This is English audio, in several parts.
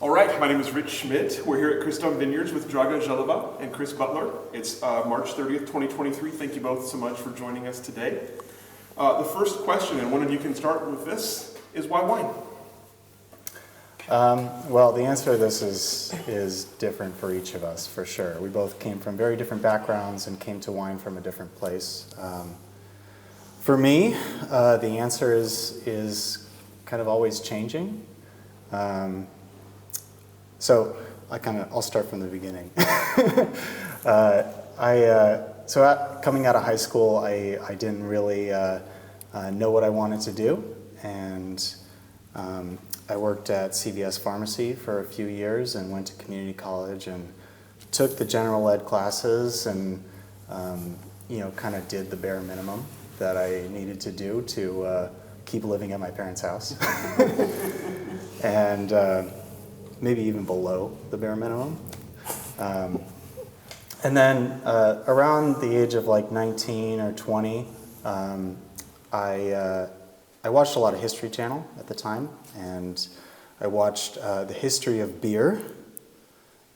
All right, my name is Rich Schmidt. We're here at Cristom Vineyards with Draga Zheleva and Chris Butler. It's March 30th, 2023. Thank you both so much for joining us today. The first question, and one of you can start with this, is why wine? Well, the answer to this is different for each of us, for sure. We both came from very different backgrounds and came to wine from a different place. For me, the answer is kind of always changing. So I'll start from the beginning. Coming out of high school, I didn't really know what I wanted to do, and I worked at CVS Pharmacy for a few years and went to community college and took the general ed classes and kind of did the bare minimum that I needed to do to keep living at my parents' house. And maybe even below the bare minimum. And then around the age of like 19 or 20, I watched a lot of History Channel at the time, and I watched the history of beer.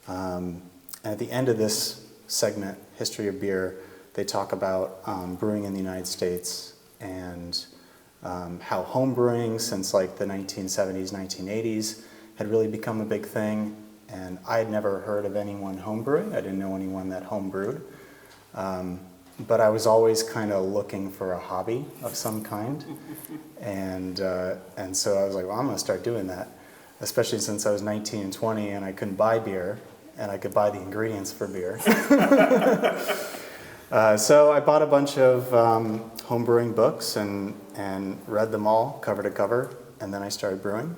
And at the end of this segment, History of Beer, they talk about brewing in the United States and how home brewing since like the 1970s, 1980s had really become a big thing. And I had never heard of anyone home brewing. I didn't know anyone that home brewed. But I was always kind of looking for a hobby of some kind. And so I was like, well, I'm going to start doing that, especially since I was 19 and 20 and I couldn't buy beer, and I could buy the ingredients for beer. So I bought a bunch of home brewing books and read them all cover to cover, and then I started brewing.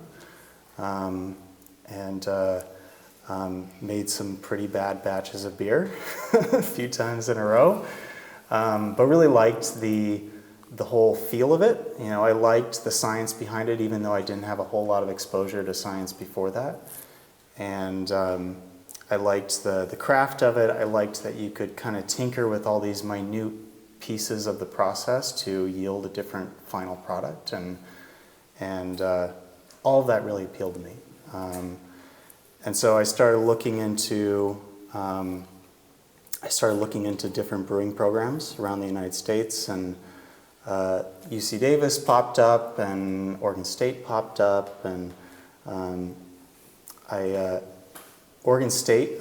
Made some pretty bad batches of beer a few times in a row, but really liked the whole feel of it. I liked the science behind it, even though I didn't have a whole lot of exposure to science before that. And I liked the craft of it. I liked that you could kind of tinker with all these minute pieces of the process to yield a different final product, and all of that really appealed to me. And so I started looking into different brewing programs around the United States, and UC Davis popped up, and Oregon State popped up, and Oregon State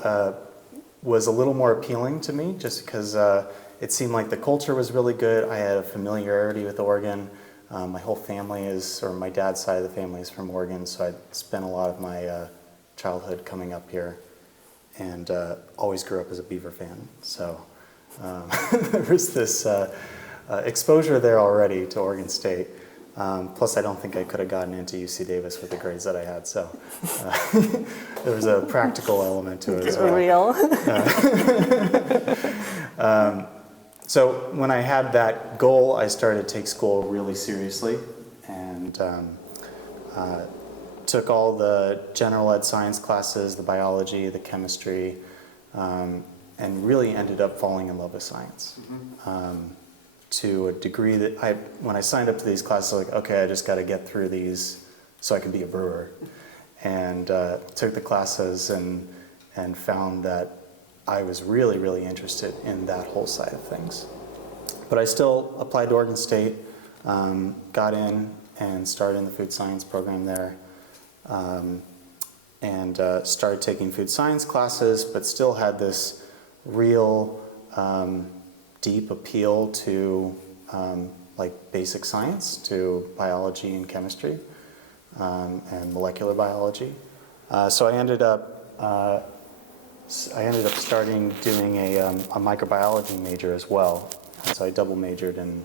was a little more appealing to me, just because it seemed like the culture was really good. I had a familiarity with Oregon. My whole family my dad's side of the family is from Oregon, so I spent a lot of my childhood coming up here, and always grew up as a Beaver fan. So there was this exposure there already to Oregon State. Plus, I don't think I could have gotten into UC Davis with the grades that I had, so there was a practical element to it as well. Real. So when I had that goal, I started to take school really seriously, and took all the general ed science classes, the biology, the chemistry, and really ended up falling in love with science. To a degree that when I signed up to these classes, I was like, okay, I just got to get through these so I can be a brewer. And took the classes and found that I was really, really interested in that whole side of things. But I still applied to Oregon State, got in and started in the food science program there, and started taking food science classes, but still had this real deep appeal to like basic science, to biology and chemistry, and molecular biology. So I ended up starting doing a microbiology major as well. And so I double majored in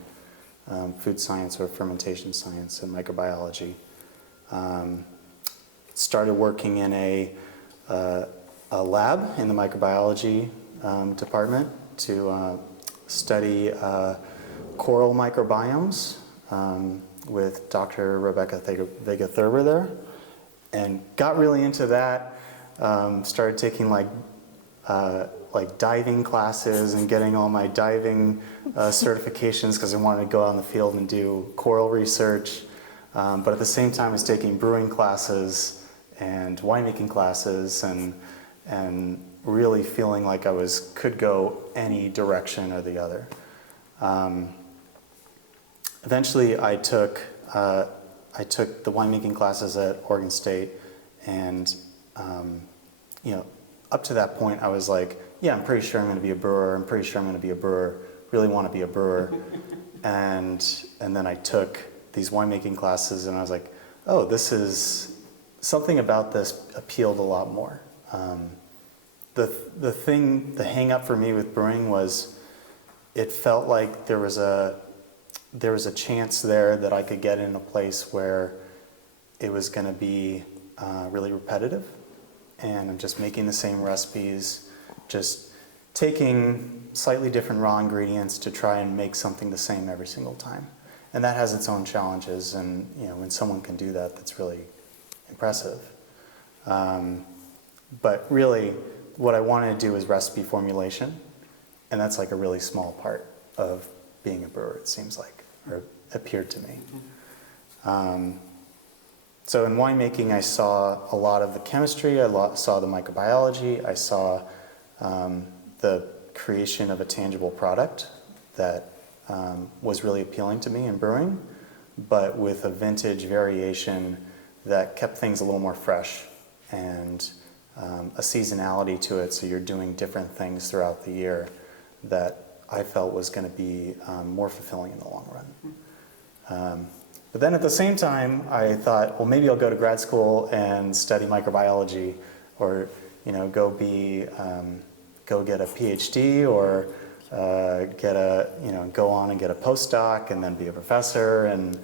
food science or fermentation science and microbiology. Started working in a lab in the microbiology department to study coral microbiomes with Dr. Rebecca Vega-Thurber there, and got really into that. Started taking like diving classes and getting all my diving certifications because I wanted to go out in the field and do coral research. But at the same time, I was taking brewing classes and winemaking classes and really feeling like I could go any direction or the other. Eventually, I took the winemaking classes at Oregon State, and up to that point, I was like, yeah, I'm pretty sure I'm going to be a brewer. I'm pretty sure I'm going to be a brewer. Really want to be a brewer. And then I took these winemaking classes, and I was like, oh, this is something about this appealed a lot more. The hang up for me with brewing was it felt like there was a chance there that I could get in a place where it was going to be really repetitive, and I'm just making the same recipes, just taking slightly different raw ingredients to try and make something the same every single time. And that has its own challenges, and when someone can do that, that's really impressive. But really, what I wanted to do is recipe formulation, and that's like a really small part of being a brewer, it seems like, or appeared to me. So in winemaking, I saw a lot of the chemistry, saw the microbiology, I saw the creation of a tangible product that was really appealing to me in brewing, but with a vintage variation that kept things a little more fresh and a seasonality to it, so you're doing different things throughout the year that I felt was going to be more fulfilling in the long run. But then at the same time, I thought, well, maybe I'll go to grad school and study microbiology, or go get a PhD, or go on and get a postdoc and then be a professor, and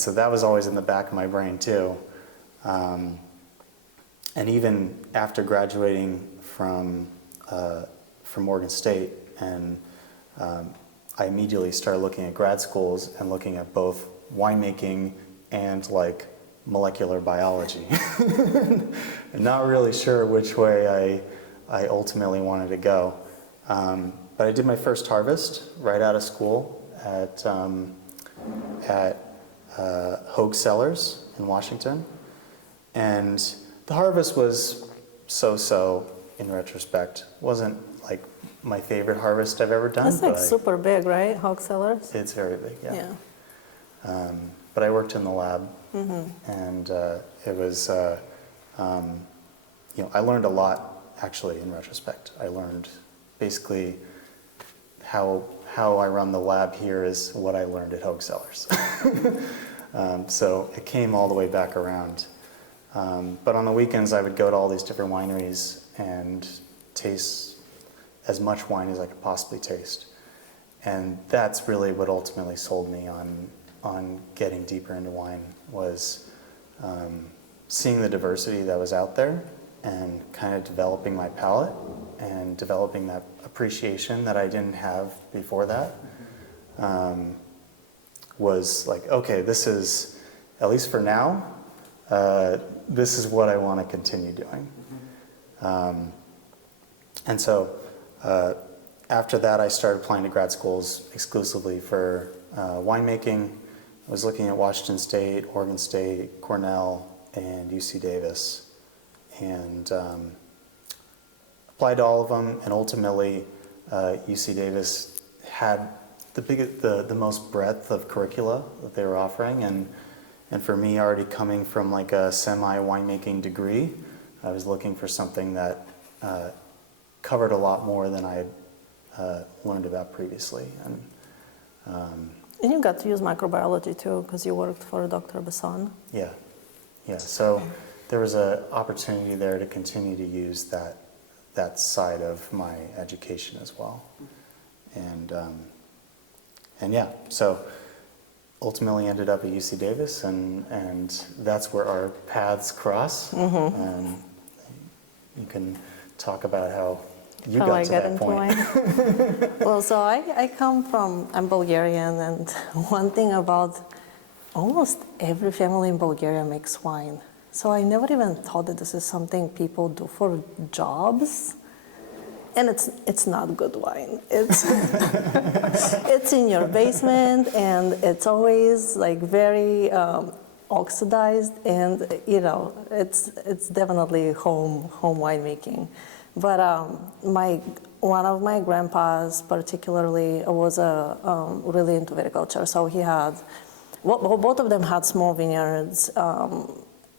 so that was always in the back of my brain too. And even after graduating from Oregon State, and I immediately started looking at grad schools and looking at both winemaking and like molecular biology, and not really sure which way I ultimately wanted to go. But I did my first harvest right out of school at Hogue Cellars in Washington, and the harvest was so-so in retrospect. Wasn't like my favorite harvest I've ever done. That's like super big, right? Hog cellars? It's very big, yeah. But I worked in the lab, and it was, I learned a lot actually in retrospect. I learned basically how I run the lab here is what I learned at Hogue Cellars. So it came all the way back around. But on the weekends, I would go to all these different wineries and taste as much wine as I could possibly taste. And that's really what ultimately sold me on getting deeper into wine, was seeing the diversity that was out there and kind of developing my palate and developing that appreciation that I didn't have before that. Was like, okay, this is, at least for now, this is what I want to continue doing. And so after that, I started applying to grad schools exclusively for winemaking. I was looking at Washington State, Oregon State, Cornell, and UC Davis, and applied to all of them. And ultimately, UC Davis had the most breadth of curricula that they were offering, and for me, already coming from like a semi-winemaking degree, I was looking for something that covered a lot more than I had learned about previously. And you got to use microbiology too, because you worked for Dr. Besson. Yeah. So there was an opportunity there to continue to use that side of my education as well. And yeah, so ultimately ended up at UC Davis, and that's where our paths cross. And you can talk about how you got to that point. Well, so I'm Bulgarian, and one thing about almost every family in Bulgaria makes wine. So I never even thought that this is something people do for jobs. And it's not good wine. It's it's in your basement, and it's always like very oxidized, and it's definitely home winemaking. But one of my grandpas particularly was really into viticulture, so he had both of them had small vineyards,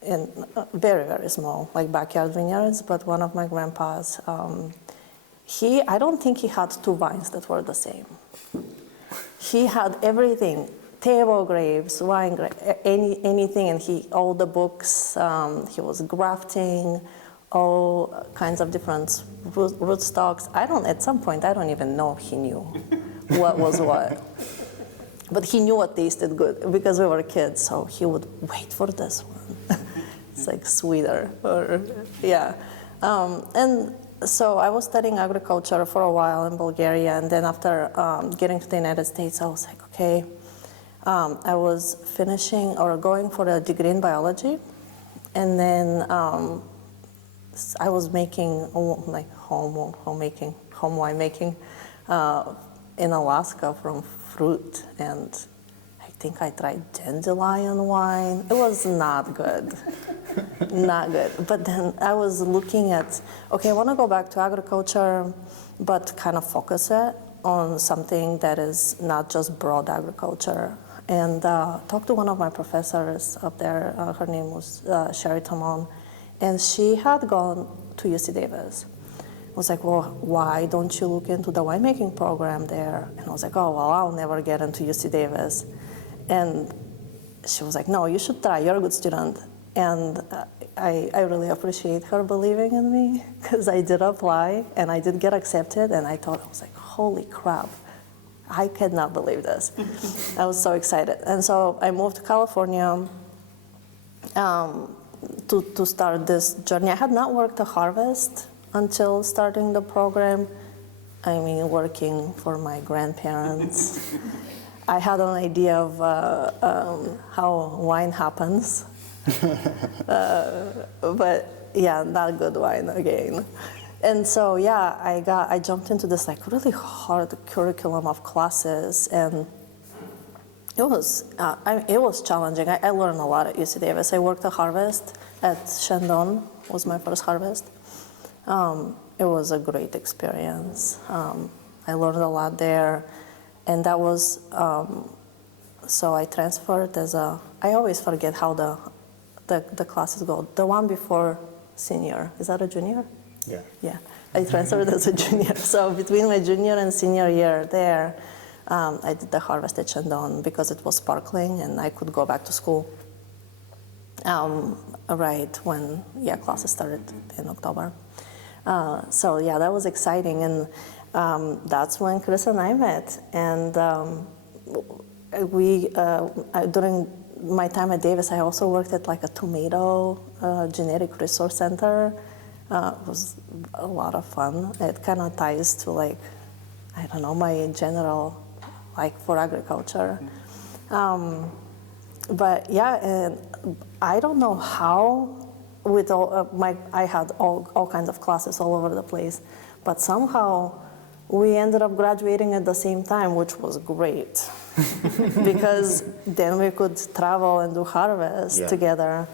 in very, very small, like backyard vineyards. But one of my grandpas, I don't think he had two vines that were the same. He had everything: table grapes, wine grapes, anything, and all the books. He was grafting all kinds of different rootstocks. At some point, I don't even know if he knew what was what. But he knew what tasted good because we were kids, so he would wait for this one. It's like sweeter, and so I was studying agriculture for a while in Bulgaria, and then after getting to the United States, I was like, okay, I was finishing or going for a degree in biology, and then I was making like home winemaking in Alaska from fruit, and I think I tried dandelion wine. It was not good. Not good. But then I was looking at, okay, I want to go back to agriculture, but kind of focus it on something that is not just broad agriculture. And talked to one of my professors up there. Her name was Sherry Tamon, and she had gone to UC Davis. I was like, well, why don't you look into the winemaking program there? And I was like, oh, well, I'll never get into UC Davis. And she was like, no, you should try. You're a good student. And I really appreciate her believing in me, because I did apply and I did get accepted, and I was like, holy crap, I cannot believe this. I was so excited. And so I moved to California to start this journey. I had not worked a harvest until starting the program. I mean, working for my grandparents. I had an idea of how wine happens. But yeah, not good wine again. And so yeah, I jumped into this like really hard curriculum of classes, and it was challenging. I learned a lot at UC Davis. I worked a harvest at Shandong, was my first harvest. It was a great experience. I learned a lot there, and that was so I transferred I always forget how the classes go. The one before senior, is that a junior? Yeah. Yeah, I transferred as a junior. So between my junior and senior year there, I did the harvest at Shandong because it was sparkling and I could go back to school right when classes started in October. So yeah, that was exciting, and that's when Chris and I met. And during my time at Davis, I also worked at like a tomato genetic resource center. It was a lot of fun. It kind of ties to my general for agriculture. But yeah, and I don't know how with I had all kinds of classes all over the place, but somehow we ended up graduating at the same time, which was great. Because then we could travel and do harvest together.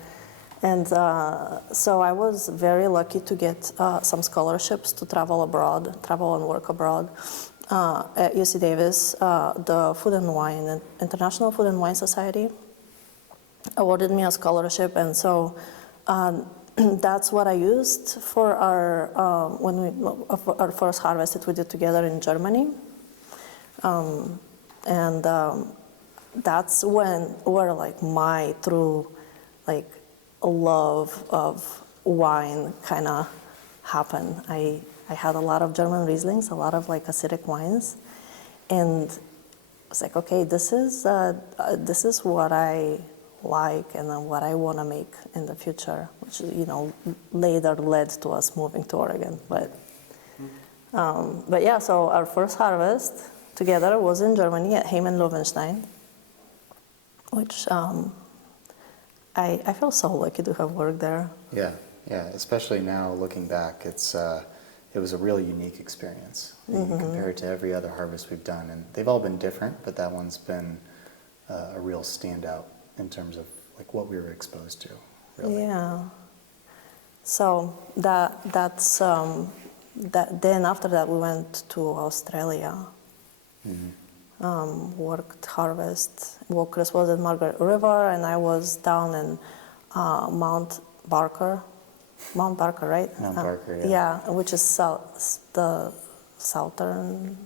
And so I was very lucky to get some scholarships to travel and work abroad. At UC Davis, the International Food and Wine Society awarded me a scholarship, and so that's what I used for our first harvest that we did together in Germany. And that's where my true love of wine kind of happened. I had a lot of German Rieslings, a lot of acidic wines, and I was like, okay, this is what I like and then what I want to make in the future, which later led to us moving to Oregon. But yeah, so our first harvest together was in Germany at Heimann Loewenstein, which I feel so lucky to have worked there. Yeah, especially now looking back, it was a really unique experience compared to every other harvest we've done, and they've all been different, but that one's been a real standout in terms of like what we were exposed to, really. Yeah. So then after that we went to Australia. Worked harvest. Well, Chris was at Margaret River, and I was down in Mount Barker, right? Mount Barker, yeah. Yeah, which is the southern.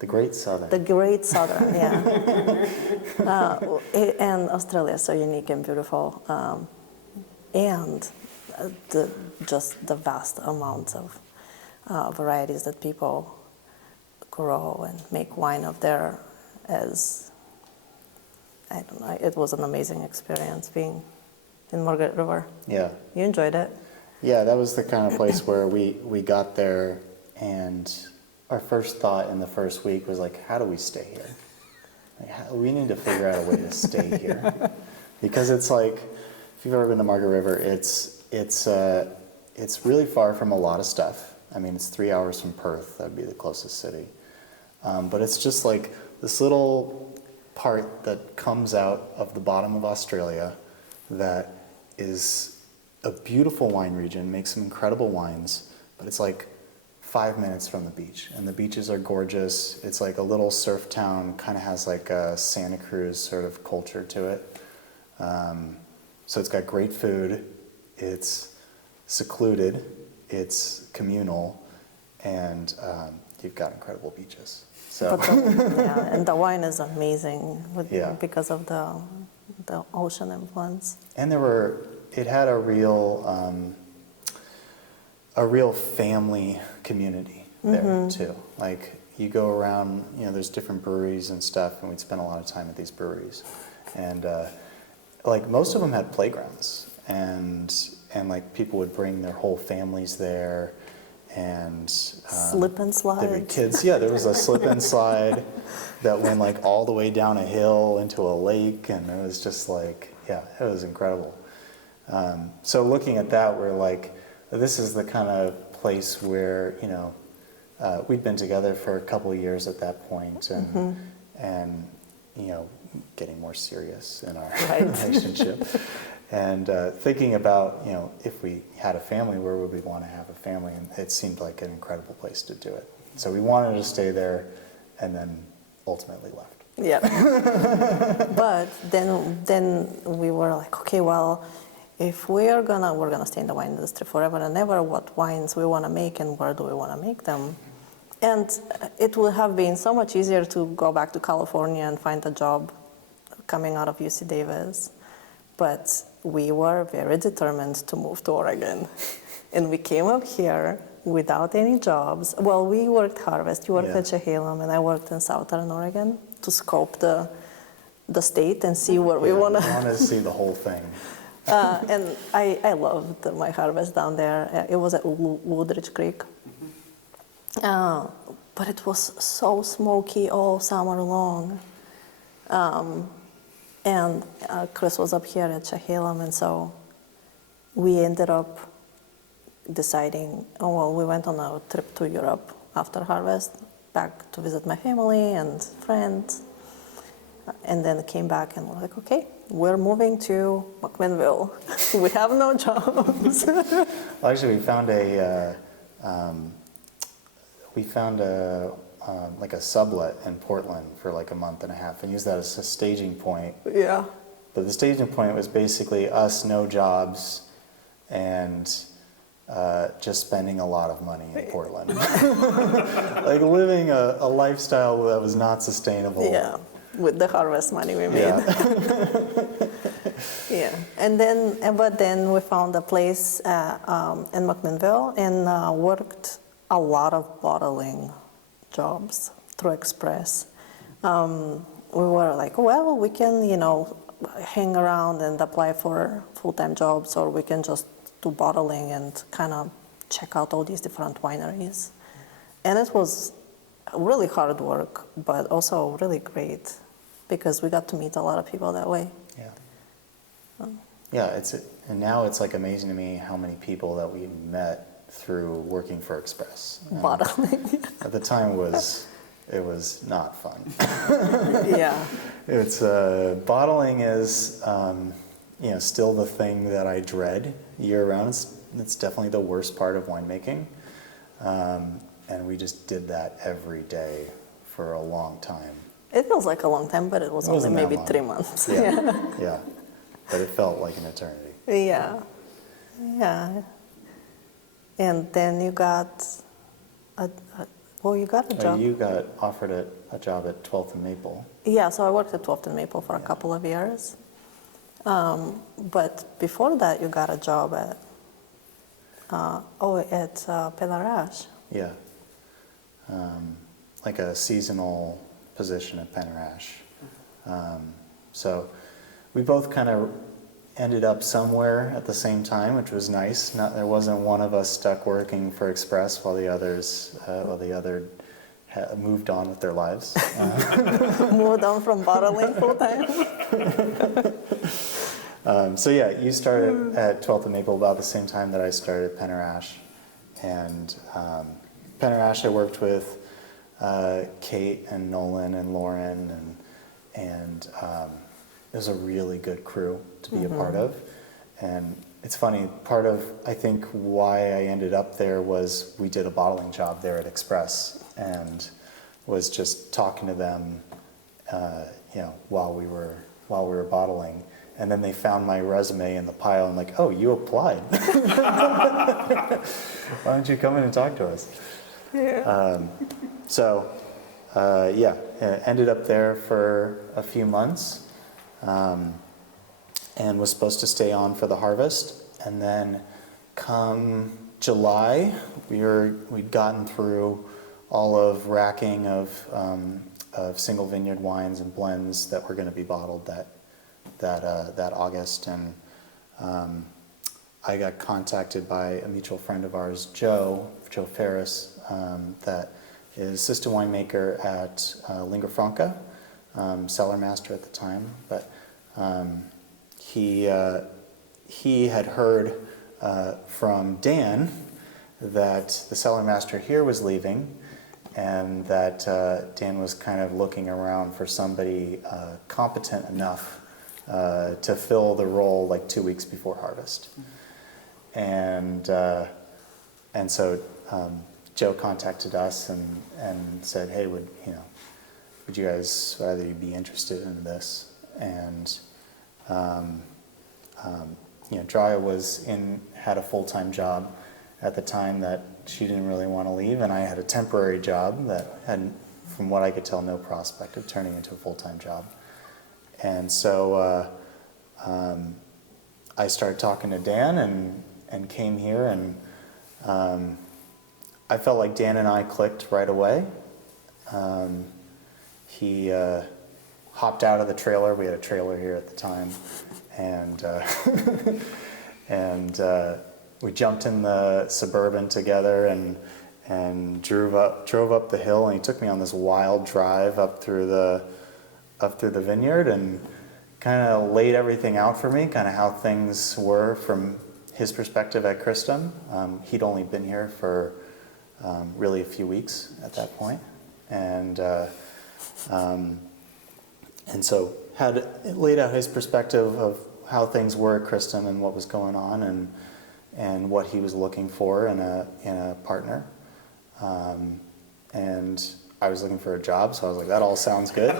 The Great Southern. The Great Southern, yeah. And Australia is so unique and beautiful, and just the vast amounts of varieties that people grow and make wine of there. I don't know, it was an amazing experience being in Margaret River. Yeah. You enjoyed it? Yeah, that was the kind of place where we got there, and our first thought in the first week was like, how do we stay here? Like, we need to figure out a way to stay here. Because it's like, if you've ever been to Margaret River, it's really far from a lot of stuff. I mean, it's 3 hours from Perth, that'd be the closest city. But it's just like this little part that comes out of the bottom of Australia that is a beautiful wine region, makes some incredible wines, but it's like 5 minutes from the beach. And the beaches are gorgeous. It's like a little surf town, kind of has like a Santa Cruz sort of culture to it. So it's got great food, it's secluded, it's communal, and you've got incredible beaches. So. And the wine is amazing because of the ocean influence. And it had a real family community there too. Like you go around, there's different breweries and stuff, and we'd spend a lot of time at these breweries, and like most of them had playgrounds, and like people would bring their whole families there. And slip and slide. There were kids. Yeah, there was a slip and slide that went like all the way down a hill into a lake, and it was just like, it was incredible. So looking at that, we're like, this is the kind of place where we'd been together for a couple of years at that point, and getting more serious in our relationship. And thinking about, if we had a family, where would we want to have a family? And it seemed like an incredible place to do it. So we wanted to stay there, and then ultimately left. Yeah. But then we were like, okay, well, if we're gonna stay in the wine industry forever and ever, what wines we want to make and where do we want to make them? And it would have been so much easier to go back to California and find a job coming out of UC Davis. But we were very determined to move to Oregon. And we came up here without any jobs. Well, we worked harvest. You worked at Salem, and I worked in Southern Oregon to scope the state and see where we want to. I want to see the whole thing. And I loved my harvest down there. It was at Woodridge Creek. But it was so smoky all summer long. And Chris was up here at Salem, and so we ended up deciding, we went on a trip to Europe after harvest, back to visit my family and friends, and then came back and we're like, okay, we're moving to McMinnville. We have no jobs. Well, actually, we found like a sublet in Portland for like a month and a half, and used that as a staging point. Yeah. But the staging point was basically us, no jobs, and just spending a lot of money in Portland. Like living a lifestyle that was not sustainable. Yeah, with the harvest money we made. Yeah. Yeah, but then we found a place in McMinnville and worked a lot of bottling jobs through Express. We were like, well, we can, hang around and apply for full-time jobs, or we can just do bottling and kind of check out all these different wineries. And it was really hard work, but also really great because we got to meet a lot of people that way. Yeah. And now it's like amazing to me how many people that we met through working for Express. Bottling. At the time it was not fun. Yeah. It's bottling is still the thing that I dread year round. It's definitely the worst part of winemaking. And we just did that every day for a long time. It feels like a long time, but it was only wasn't that maybe long. 3 months. Yeah, yeah. But it felt like an eternity. Yeah. Yeah. And then you got you got a job. You got offered a job at 12th and Maple. Yeah, so I worked at 12th and Maple for a couple of years. But before that, you got a job at Penarash. Yeah. Like a seasonal position at Penarash. So we both kind of ended up somewhere at the same time, which was nice. There wasn't one of us stuck working for Express while the other moved on with their lives. Moved on from bottling full time. So yeah, you started at 12th and Maple about the same time that I started at Penarash. And Penarash I worked with Kate and Nolan and Lauren, and it was a really good crew to be a part of. And it's funny, part of, I think, why I ended up there was we did a bottling job there at Express, and was just talking to them, while we were bottling. And then they found my resume in the pile and like, oh, you applied. Why don't you come in and talk to us? Yeah. Ended up there for a few months, and was supposed to stay on for the harvest. And then come July, we'd gotten through all of racking of single vineyard wines and blends that were going to be bottled that August. And I got contacted by a mutual friend of ours, Joe Ferris, that is assistant winemaker at Lingua Franca, cellar master at the time. But he had heard from Dan that the cellar master here was leaving, and that Dan was kind of looking around for somebody competent enough to fill the role like 2 weeks before harvest. And so Joe contacted us and said, hey, would you guys either be interested in this? And Draga had a full-time job at the time that she didn't really want to leave, and I had a temporary job that had, from what I could tell, no prospect of turning into a full-time job. And so I started talking to Dan and came here, and I felt like Dan and I clicked right away. He hopped out of the trailer. We had a trailer here at the time, and we jumped in the Suburban together and drove up the hill. And he took me on this wild drive up through the vineyard and kind of laid everything out for me, kind of how things were from his perspective at Cristom. He'd only been here for really a few weeks at that point, and so had laid out his perspective of how things were at Cristom and what was going on, and what he was looking for in a partner. And I was looking for a job, so I was like, that all sounds good.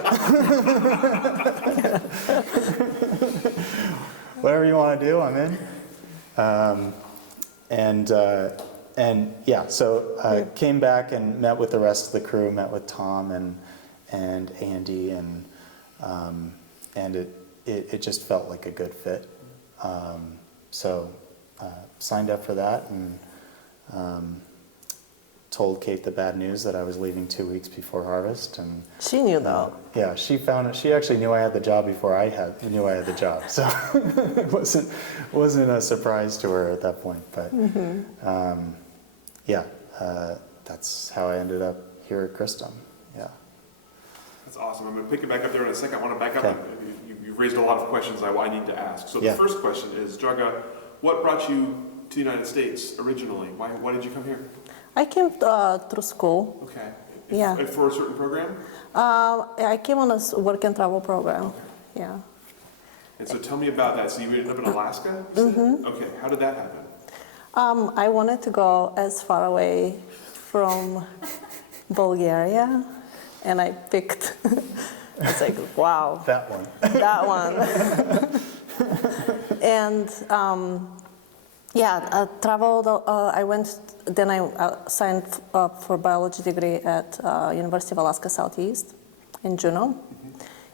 Whatever you want to do, I'm in. So came back and met with the rest of the crew, met with Tom and Andy, and it just felt like a good fit. So signed up for that, and told Kate the bad news that I was leaving 2 weeks before harvest. And She knew though. yeah, she found it. She actually knew I had the job before I knew I had the job. So it wasn't a surprise to her at that point. But that's how I ended up here at Cristom. Yeah. That's awesome. I'm going to pick it back up there in a second. I want to back up. Okay. You've raised a lot of questions I need to ask. So the first question is, Draga, what brought you to the United States originally? Why did you come here? I came through school. Okay. Yeah. For a certain program? I came on a work and travel program. Okay. Yeah. And so tell me about that. So you ended up in Alaska? Okay, how did that happen? I wanted to go as far away from Bulgaria, and I picked, it's like, wow, That one. that one. And yeah, I traveled, I went, then I signed up for biology degree at University of Alaska Southeast in Juneau,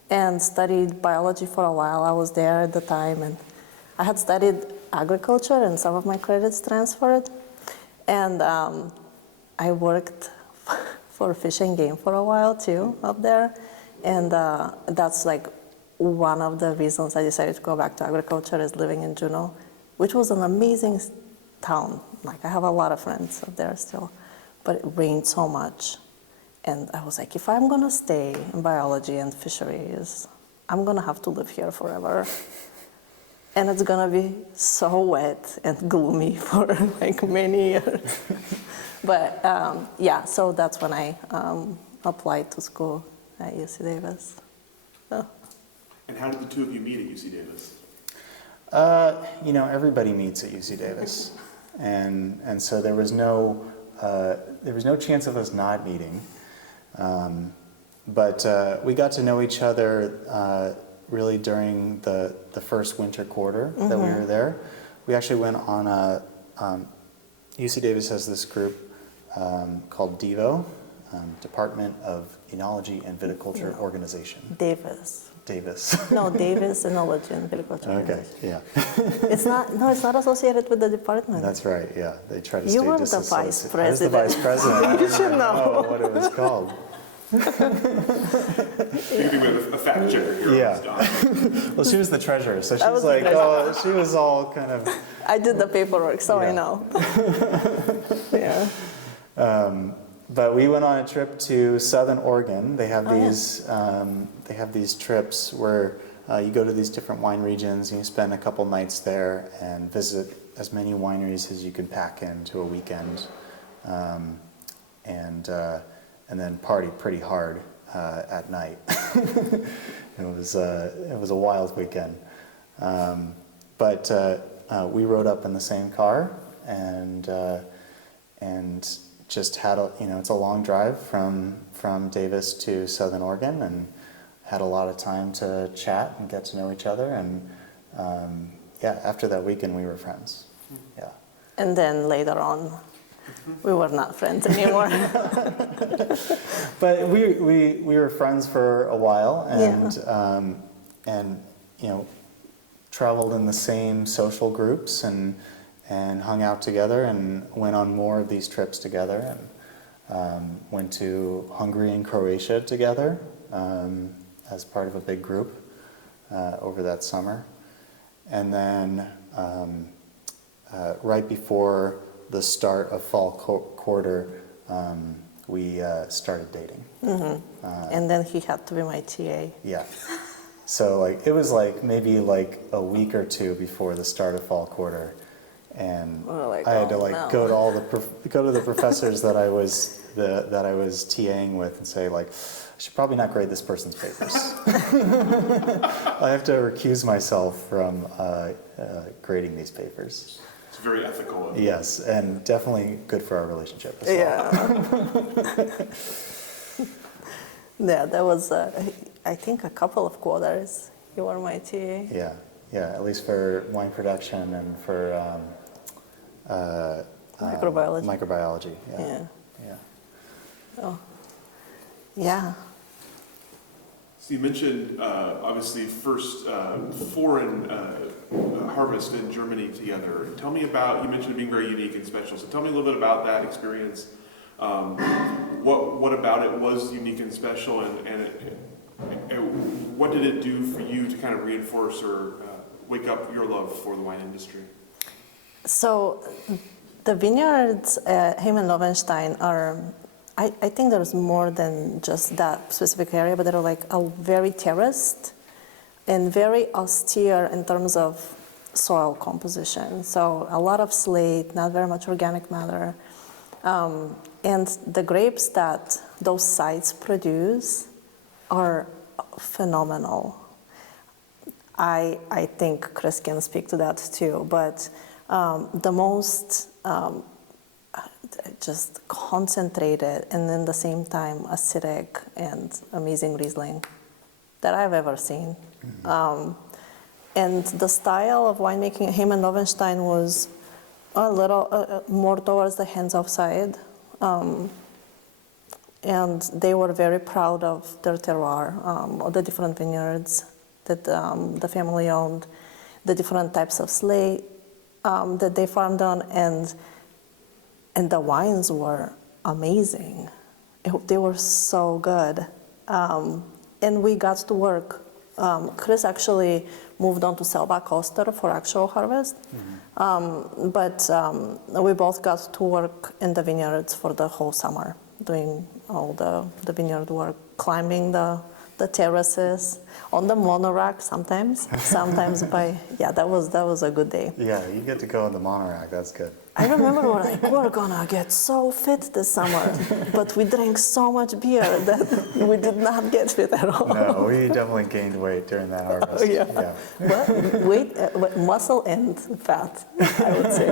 and studied biology for a while. I was there at the time, and I had studied agriculture, and some of my credits transferred. And I worked for Fish and Game for a while too up there, and that's like one of the reasons I decided to go back to agriculture is living in Juneau, which was an amazing town. Like, I have a lot of friends up there still, but it rained so much. And I was like, if I'm gonna stay in biology and fisheries, I'm gonna have to live here forever. And it's gonna be so wet and gloomy for like many years. But yeah, so that's when I applied to school at UC Davis. So. And how did the two of you meet at UC Davis? You know, everybody meets at UC Davis, and so there was no chance of us not meeting. But we got to know each other really during the first winter quarter that we were there. We actually went on a UC Davis has this group called DEVO, Department of Enology and Viticulture Organization. Davis. No, Davis Enology and Viticulture. Okay, yeah. It's not associated with the department. That's right, yeah. They try to You stay were the disassociated. vice I was the president. vice president. You should know. What it was called. You could be with a fact checker here. Yeah. Well, she was the treasurer, so she I was was the like, oh, she was all kind of. I did the paperwork, so I Yeah. know. Yeah. But we went on a trip to Southern Oregon. They have these trips where you go to these different wine regions and you spend a couple nights there and visit as many wineries as you can pack into a weekend, and then party pretty hard at night. It was a wild weekend, but we rode up in the same car and just had it's a long drive from Davis to Southern Oregon, and had a lot of time to chat and get to know each other, and after that weekend we were friends. Yeah. And then later on, we were not friends anymore. But we were friends for a while, and traveled in the same social groups and hung out together and went on more of these trips together, and went to Hungary and Croatia together as part of a big group over that summer. And then right before the start of fall quarter, we started dating. And then he had to be my TA. Yeah. So it was maybe a week or two before the start of fall quarter. And I had to go to the professors that I was TAing with and say I should probably not grade this person's papers. I have to recuse myself from grading these papers. It's very ethical. Yes, and definitely good for our relationship as well. Yeah. Yeah, that was I think a couple of quarters. You were my TA. Yeah, at least for wine production and for Microbiology. Microbiology, Yeah. Yeah. Oh. Yeah. So you mentioned, obviously, first foreign harvest in Germany together. Tell me about, you mentioned it being very unique and special, so tell me a little bit about that experience. What about it was unique and special, and what did it do for you to kind of reinforce or wake up your love for the wine industry? So the vineyards at Heimann Lowenstein are, I think there's more than just that specific area, but they're a very terraced and very austere in terms of soil composition. So a lot of slate, not very much organic matter. And the grapes that those sites produce are phenomenal. I think Chris can speak to that too, but the most just concentrated and at the same time acidic and amazing Riesling that I've ever seen. And the style of winemaking, Heim and Lowenstein was a little more towards the hands-off side. And they were very proud of their terroir, of the different vineyards that the family owned, the different types of slate that they farmed on, and the wines were amazing. They were so good. And we got to work. Chris actually moved on to Selbach Oster for actual harvest. But we both got to work in the vineyards for the whole summer, doing all the vineyard work, climbing the terraces, on the monorack sometimes that was a good day. Yeah, you get to go on the monorack, that's good. I remember we're like, we're gonna get so fit this summer, but we drank so much beer that we did not get fit at all. No, we definitely gained weight during that harvest. Yeah. But weight, muscle and fat, I would say.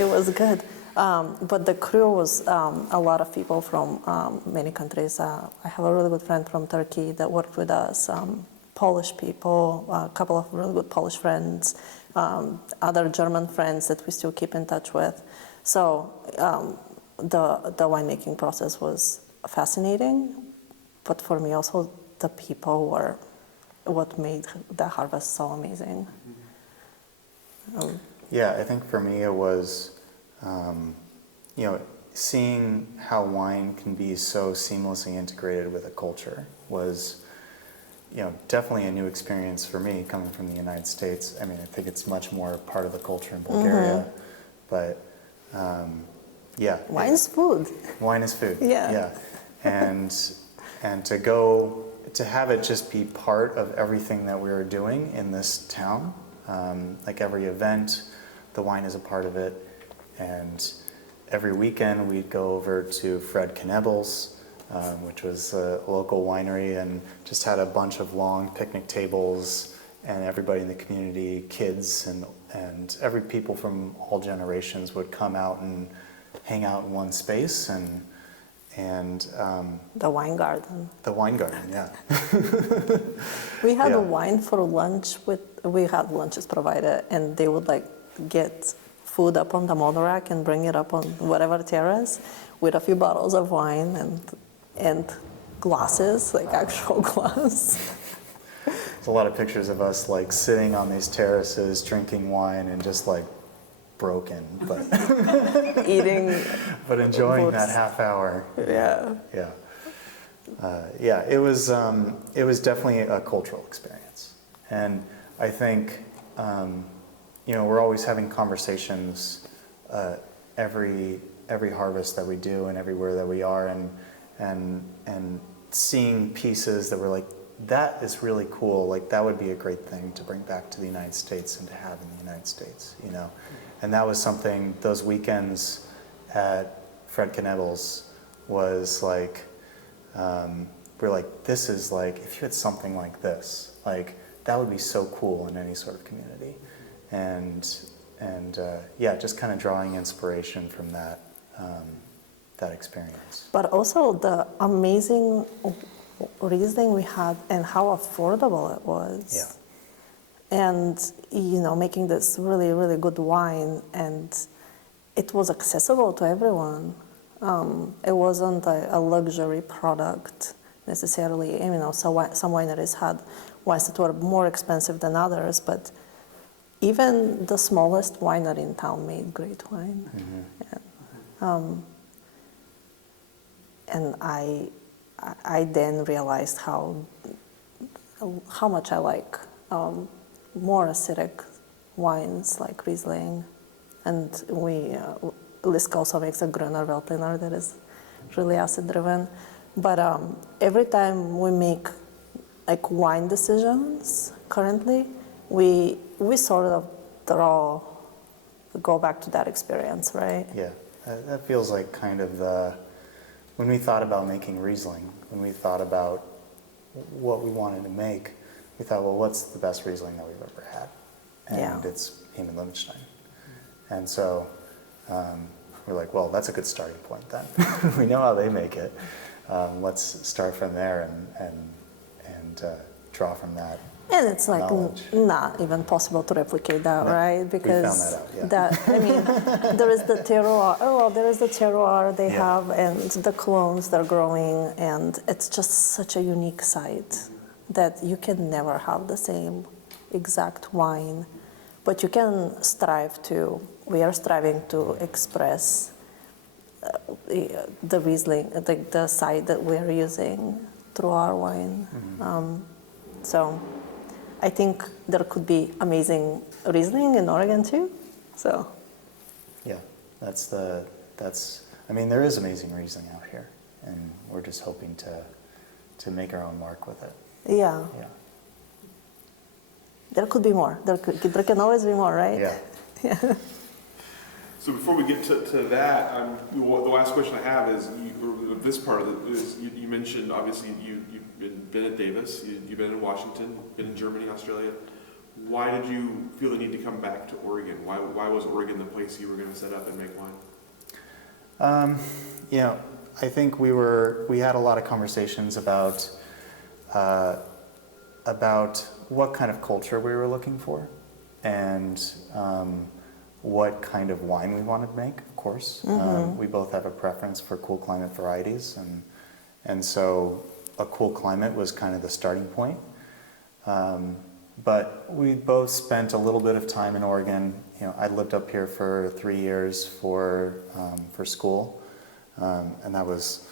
It was good. But the crew was a lot of people from many countries. I have a really good friend from Turkey that worked with us, Polish people, a couple of really good Polish friends, other German friends that we still keep in touch with. So the winemaking process was fascinating, but for me also the people were what made the harvest so amazing. Yeah, I think for me it was seeing how wine can be so seamlessly integrated with a culture was, definitely a new experience for me coming from the United States. I mean, I think it's much more part of the culture in Bulgaria, but Wine's food. Wine is food. Yeah. And to have it just be part of everything that we were doing in this town, like every event, the wine is a part of it. And every weekend we'd go over to Fred Knebel's, which was a local winery, and just had a bunch of long picnic tables, and everybody in the community, kids and every people from all generations would come out and hang out in one space and The wine garden. the wine garden, yeah. We had Yeah. wine for lunch we had lunches provided, and they would get food up on the monorack and bring it up on whatever terrace with a few bottles of wine and glasses, actual glass. There's a lot of pictures of us sitting on these terraces, drinking wine and just broken, but Eating. but enjoying Books. that half hour. Yeah. Yeah. It was definitely a cultural experience, and I think we're always having conversations every harvest that we do and everywhere that we are, and seeing pieces that we're like, that is really cool. That would be a great thing to bring back to the United States and to have in the United States, And that was something, those weekends at Fred Knebel's was we're like, this is if you had something like this, that would be so cool in any sort of community. And just kind of drawing inspiration from that experience. But also the amazing Riesling we had and how affordable it was. Yeah. And, making this really, really good wine, and it was accessible to everyone. It wasn't a luxury product necessarily. Some wineries had wines that were more expensive than others, but even the smallest winery in town made great wine. Mm-hmm. And I then realized how much I like more acidic wines like Riesling, and Liska also makes a Grüner Veltliner that is really acid driven. But every time we make wine decisions currently, we sort of go back to that experience, right? Yeah, that feels like kind of when we thought about making Riesling, when we thought about what we wanted to make, we thought, well, what's the best Riesling that we've ever had? And Yeah. it's Heman Levenstein. And so we're like, well, that's a good starting point then. We know how they make it. Let's start from there and draw from that. And it's like knowledge. not even possible to replicate that, No, right? we Because found that out, yeah. I mean, there is the terroir. Oh, well, there is the terroir they Yeah. have, and the clones they're growing, and it's just such a unique site that you can never have the same exact wine, but you can strive to. We are striving to express the Riesling, the site that we are using through our wine. So I think there could be amazing Riesling in Oregon too. So Yeah, I mean, there is amazing Riesling out here, and we're just hoping to make our own mark with it. yeah, Yeah. there could be more. There can always be more, right? Yeah. So before we get to that, the last question I have is, this part of it is, you mentioned, obviously, you've been at Davis, you've been in Washington, been in Germany, Australia. Why did you feel the need to come back to Oregon? Why was Oregon the place you were going to set up and make wine? You know, I think we had a lot of conversations about what kind of culture we were looking for, and what kind of wine we wanted to make, of course. We both have a preference for cool climate varieties, and so a cool climate was kind of the starting point. But we both spent a little bit of time in Oregon. You know, I lived up here for 3 years for school, and that was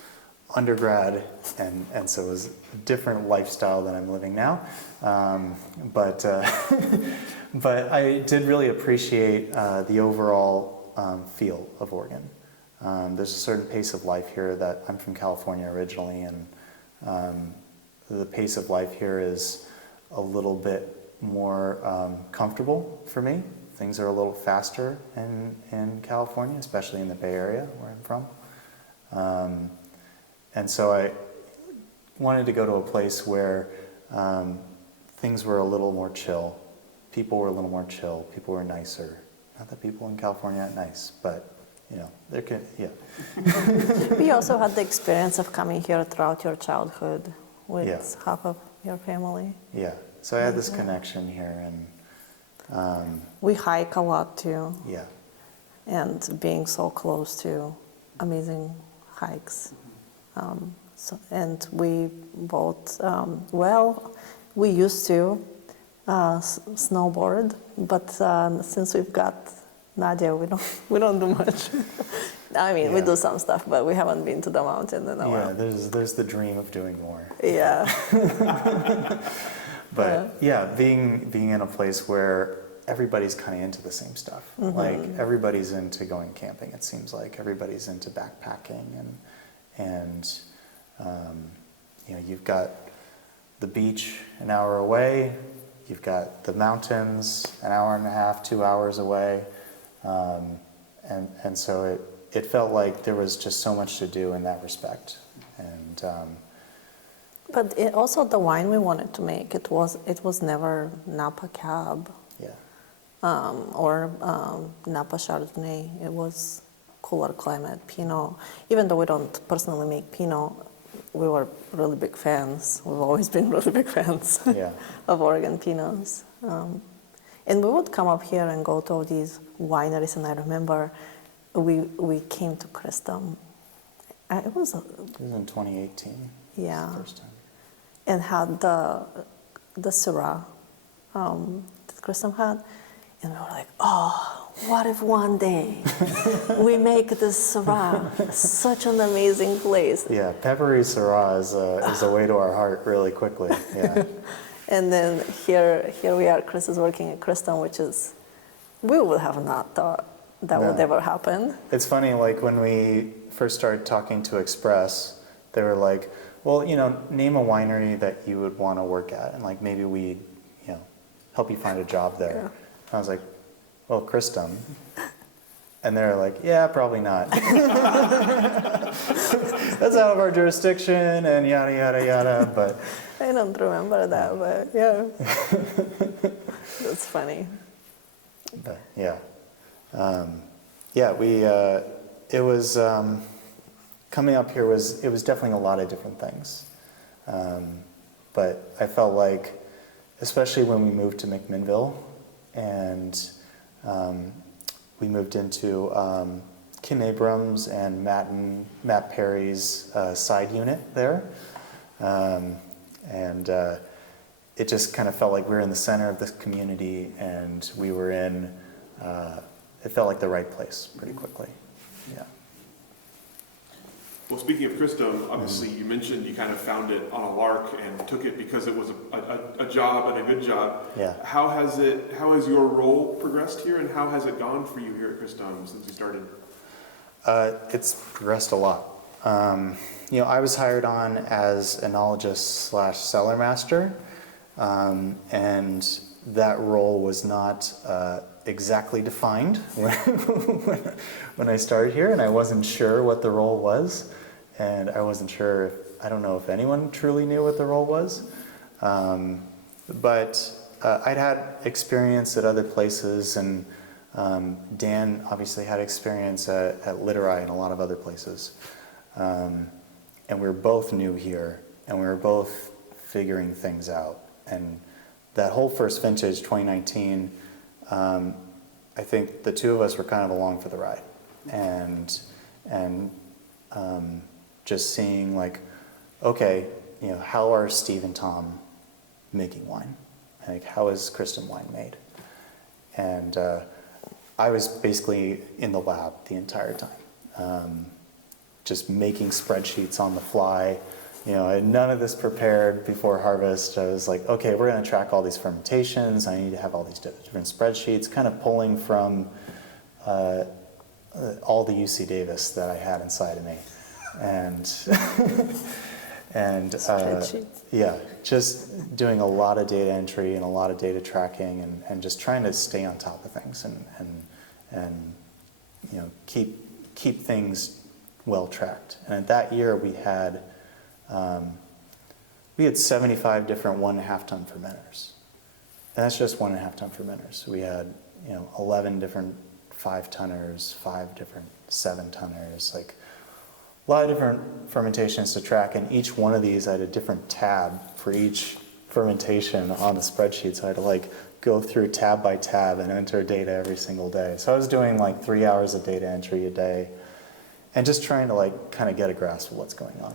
undergrad, and so it was a different lifestyle than I'm living now. But I did really appreciate the overall feel of Oregon. There's a certain pace of life here that I'm from California originally, and the pace of life here is a little bit more comfortable for me. Things are a little faster in California, especially in the Bay Area where I'm from. And so I wanted to go to a place where things were a little more chill. People were a little more chill. People were nicer. Not that people in California aren't nice, but you know, yeah. We also had the experience of coming here throughout your childhood with half of your family. Yeah. So I had this connection here, and We hike a lot too, yeah. and being so close to amazing hikes. And we both, we used to snowboard, but since we've got Nadia, we don't do much. I mean, we do some stuff, but we haven't been to the mountain in a while. Yeah, there's the dream of doing more. Yeah. But yeah, being in a place where everybody's kind of into the same stuff. Like everybody's into going camping. It seems like everybody's into backpacking, and you know, you've got the beach an hour away. You've got the mountains an hour and a half, 2 hours away, and so it felt like there was just so much to do in that respect, and. But also the wine we wanted to make, it was never Napa Cab. Yeah. Or Napa Chardonnay. It was cooler climate, Pinot. Even though we don't personally make Pinot, we were really big fans. We've always been really big fans of Oregon Pinots. And we would come up here and go to all these wineries, and I remember we came to Cristom. It was in 2018. Yeah. The first time. And had the Syrah that Cristom had. And we were like, oh, what if one day we make this Syrah such an amazing place? Yeah, peppery Syrah is a way to our heart really quickly. Yeah. And then here we are, Chris is working at Cristom, which is, we would have not thought that would ever happen. It's funny, like when we first started talking to Express, they were like, well, you know, name a winery that you would want to work at, and like maybe we'd, you know, help you find a job there. Yeah. I was like, well, Cristom. And they're like, yeah, probably not. That's out of our jurisdiction and yada, yada, yada. But I don't remember that, but yeah. That's funny. But yeah. It was, coming up here it was definitely a lot of different things. But I felt like, especially when we moved to McMinnville and we moved into Kim Abrams and Matt Perry's side unit there. It just kind of felt like we were in the center of this community, and we were in, it felt like the right place pretty quickly. Yeah. Well, speaking of Cristom, obviously you mentioned you kind of found it on a lark and took it because it was a job and a good job. Yeah. How has your role progressed here, and how has it gone for you here at Cristom since you started? It's progressed a lot. I was hired on as enologist / cellar master, and that role was not exactly defined when I started here, and I wasn't sure what the role was, and I wasn't sure I don't know if anyone truly knew what the role was, but I'd had experience at other places, and Dan obviously had experience at Literati and a lot of other places, and we were both new here, and we were both figuring things out, and that whole first vintage, 2019, I think the two of us were kind of along for the ride, and just seeing like, okay, how are Steve and Tom making wine? Like, how is Cristom wine made? And I was basically in the lab the entire time, just making spreadsheets on the fly. I had none of this prepared before harvest. I was like, okay, we're going to track all these fermentations. I need to have all these different spreadsheets, kind of pulling from all the UC Davis that I had inside of me. And yeah, just doing a lot of data entry and a lot of data tracking, and just trying to stay on top of things and keep things well tracked. And that year we had 75 different 1.5 ton fermenters. And that's just 1.5 ton fermenters. We had 11 different 5 tonners, 5 different 7 tonners, like a lot of different fermentations to track, and each one of these I had a different tab for each fermentation on the spreadsheet, so I had to go through tab by tab and enter data every single day. So I was doing 3 hours of data entry a day, and just trying to kind of get a grasp of what's going on.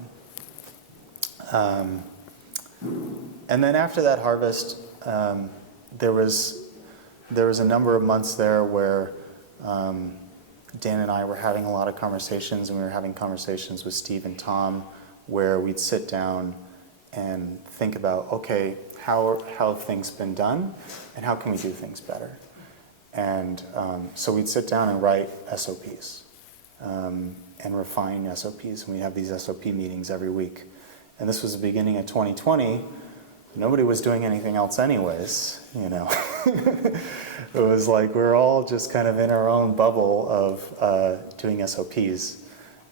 And then after that harvest, there was a number of months there where Dan and I were having a lot of conversations, and we were having conversations with Steve and Tom where we'd sit down and think about, okay, how have things been done, and how can we do things better? And so we'd sit down and write SOPs and refine SOPs, and we'd have these SOP meetings every week. And this was the beginning of 2020. Nobody was doing anything else anyways, It was like we're all just kind of in our own bubble of doing SOPs.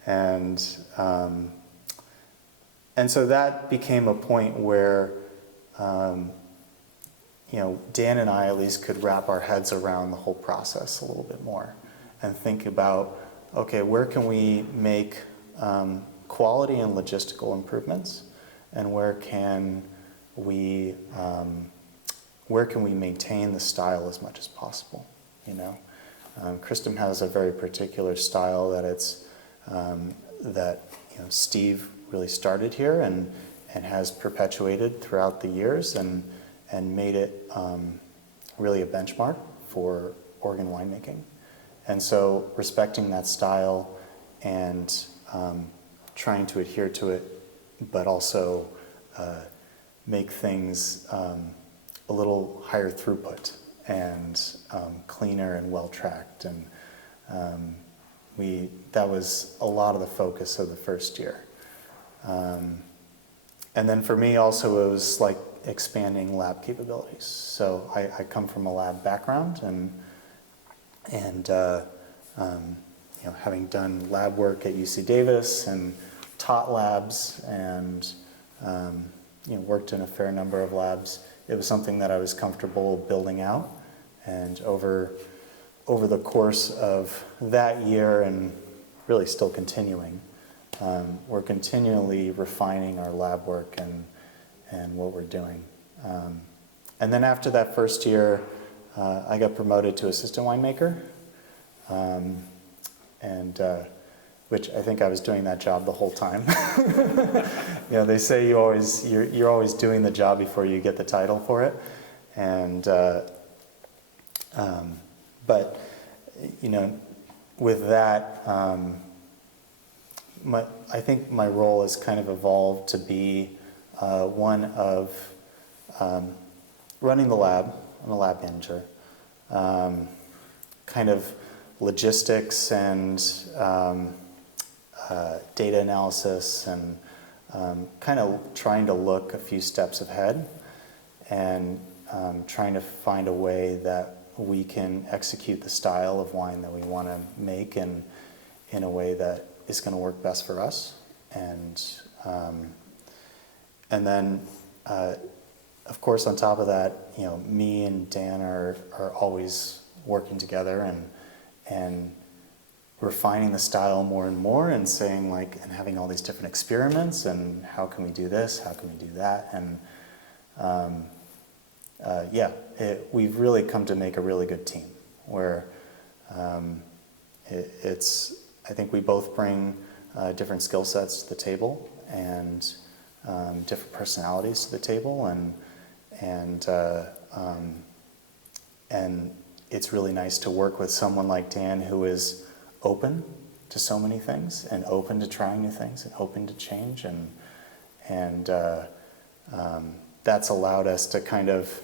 And so that became a point where, Dan and I at least could wrap our heads around the whole process a little bit more and think about, okay, where can we make quality and logistical improvements, and where can we maintain the style as much as possible? Cristom has a very particular style that Steve really started here and has perpetuated throughout the years and made it really a benchmark for Oregon winemaking. And so respecting that style and trying to adhere to it, but also make things a little higher throughput and cleaner and well tracked, and that was a lot of the focus of the first year. And then for me also, it was like expanding lab capabilities. So I come from a lab background, and having done lab work at UC Davis and taught labs, and worked in a fair number of labs. It was something that I was comfortable building out, and over the course of that year, and really still continuing, we're continually refining our lab work and what we're doing. And then after that first year, I got promoted to assistant winemaker, which I think I was doing that job the whole time. They say you're always doing the job before you get the title for it, and but with that, I think my role has kind of evolved to be one of running the lab. I'm a lab manager. Kind of logistics and data analysis, and kind of trying to look a few steps ahead, and trying to find a way that we can execute the style of wine that we want to make in a way that is going to work best for us. And then of course, on top of that, me and Dan are always working together and refining the style more and more, and saying and having all these different experiments, and how can we do this, how can we do that, and we've really come to make a really good team, where I think we both bring different skill sets to the table, and different personalities to the table, and it's really nice to work with someone like Dan, who is open to so many things, and open to trying new things, and open to change, and that's allowed us to kind of,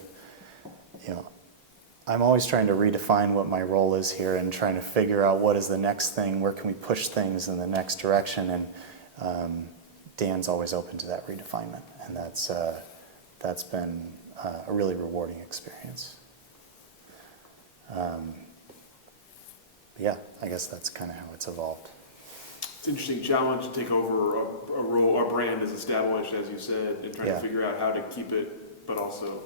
I'm always trying to redefine what my role is here, and trying to figure out what is the next thing, where can we push things in the next direction, and Dan's always open to that redefinement, and that's been a really rewarding experience. I guess that's kind of how it's evolved. It's an interesting challenge to take over a role, a brand is established, as you said, and trying to figure out how to keep it, but also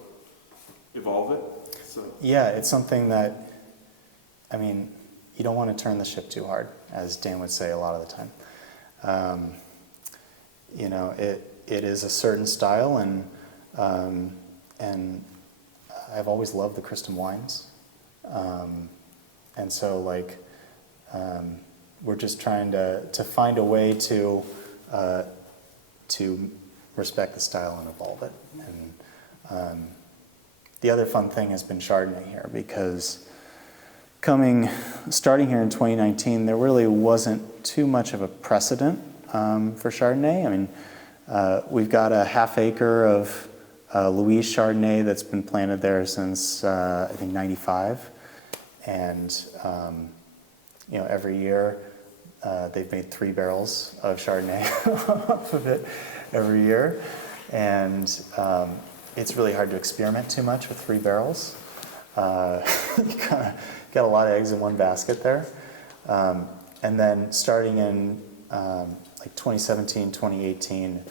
evolve it. So. Yeah, it's something that, you don't want to turn the ship too hard, as Dan would say a lot of the time. It is a certain style, and I've always loved the Cristom wines, and so we're just trying to find a way to respect the style and evolve it. And the other fun thing has been Chardonnay here, because starting here in 2019, there really wasn't too much of a precedent for Chardonnay. We've got a half acre of Louise Chardonnay that's been planted there since I think '95, and every year they've made 3 barrels of Chardonnay off of it every year, and it's really hard to experiment too much with 3 barrels. You kind of got a lot of eggs in one basket there, and then starting in 2017, 2018,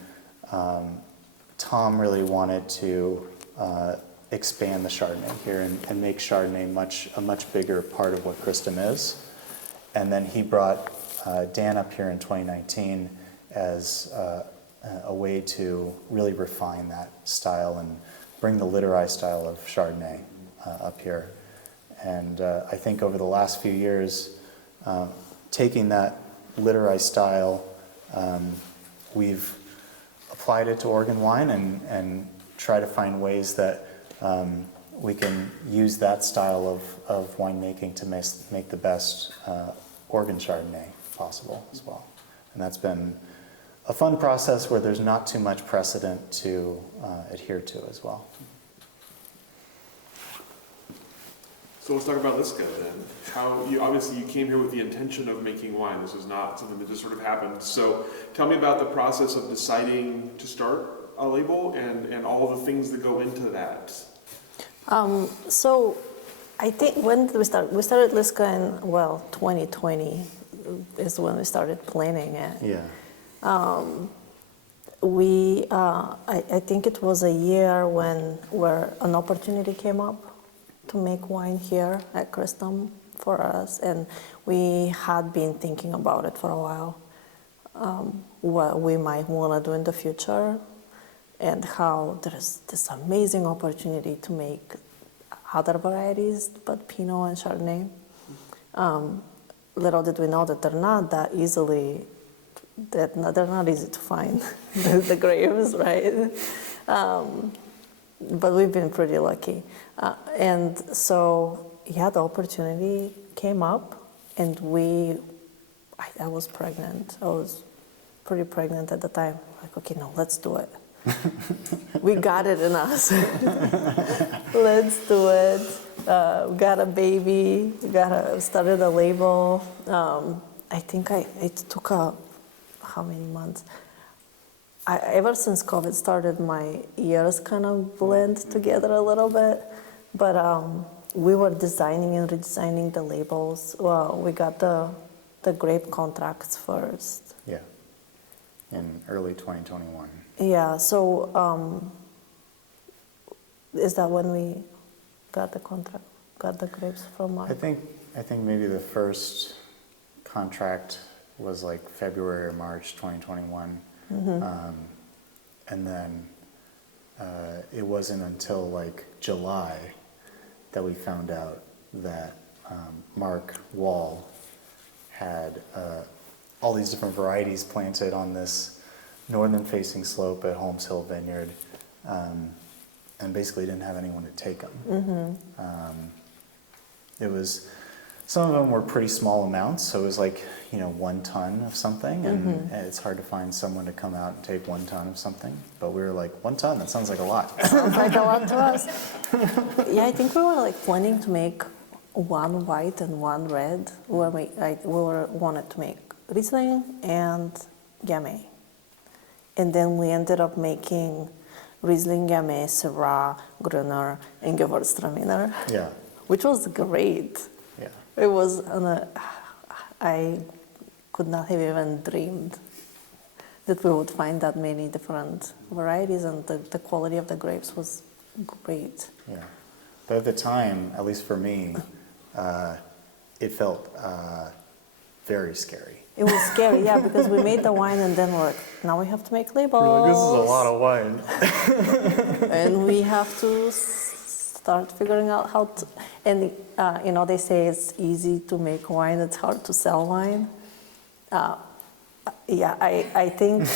Tom really wanted to expand the Chardonnay here and make Chardonnay a much bigger part of what Cristom is. And then he brought Dan up here in 2019 as a way to really refine that style and bring the literai style of Chardonnay up here. And I think over the last few years, taking that literai style, we've applied it to Oregon wine and try to find ways that we can use that style of winemaking to make the best Oregon Chardonnay possible as well. And that's been a fun process where there's not too much precedent to adhere to as well. So let's talk about Liska then. Obviously you came here with the intention of making wine. This was not something that just sort of happened. So tell me about the process of deciding to start a label and all the things that go into that. So I think when we started Liska in 2020 is when we started planning it. Yeah. I think it was a year where an opportunity came up to make wine here at Cristom for us, and we had been thinking about it for a while, what we might want to do in the future, and how there's this amazing opportunity to make other varieties, but Pinot and Chardonnay. Little did we know that they're not easy to find, the grapes, right? But we've been pretty lucky. And so, yeah, the opportunity came up, and I was pregnant. I was pretty pregnant at the time. Like, okay, no, let's do it. We got it in us. Let's do it. Got a baby. Started a label. I think it took how many months? Ever since COVID started, my years kind of blend together a little bit. But we were designing and redesigning the labels. Well, we got the grape contracts first. Yeah, in early 2021. Yeah, so is that when we got the contract, got the grapes from Mark? I think maybe the first contract was like February or March 2021. And then it wasn't until like July that we found out that Mark Wall had all these different varieties planted on this northern-facing slope at Holmes Hill Vineyard, and basically didn't have anyone to take them. It was, some of them were pretty small amounts, so it was like, 1 ton of something, and it's hard to find someone to come out and take 1 ton of something. But we were like, 1 ton, that sounds like a lot. Sounds like a lot to us. Yeah, I think we were like planning to make 1 white and 1 red. Wanted to make Riesling and Gamay. And then we ended up making Riesling, Gamay, Syrah, Gruner, and Gewürztraminer. Yeah. Which was great. Yeah. It was, I could not have even dreamed that we would find that many different varieties, and the quality of the grapes was great. Yeah. But at the time, at least for me, it felt very scary. It was scary, yeah, because we made the wine and then we're like, now we have to make labels. We're like, this is a lot of wine. And we have to start figuring out how to, and they say it's easy to make wine, it's hard to sell wine. Yeah, I think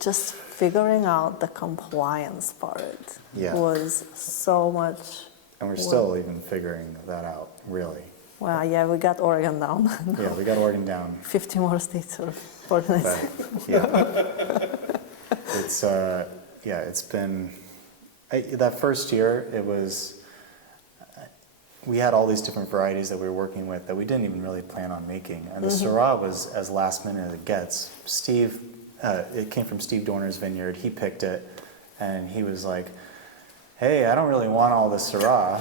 just figuring out the compliance part was so much. And we're still even figuring that out, really. Well, yeah, we got Oregon down. Yeah, we got Oregon down. 50 more states are organized. Yeah. It's been, that first year, we had all these different varieties that we were working with that we didn't even really plan on making. And the Syrah was as last minute as it gets. It came from Steve Dorner's vineyard. He picked it, and he was like, hey, I don't really want all the Syrah.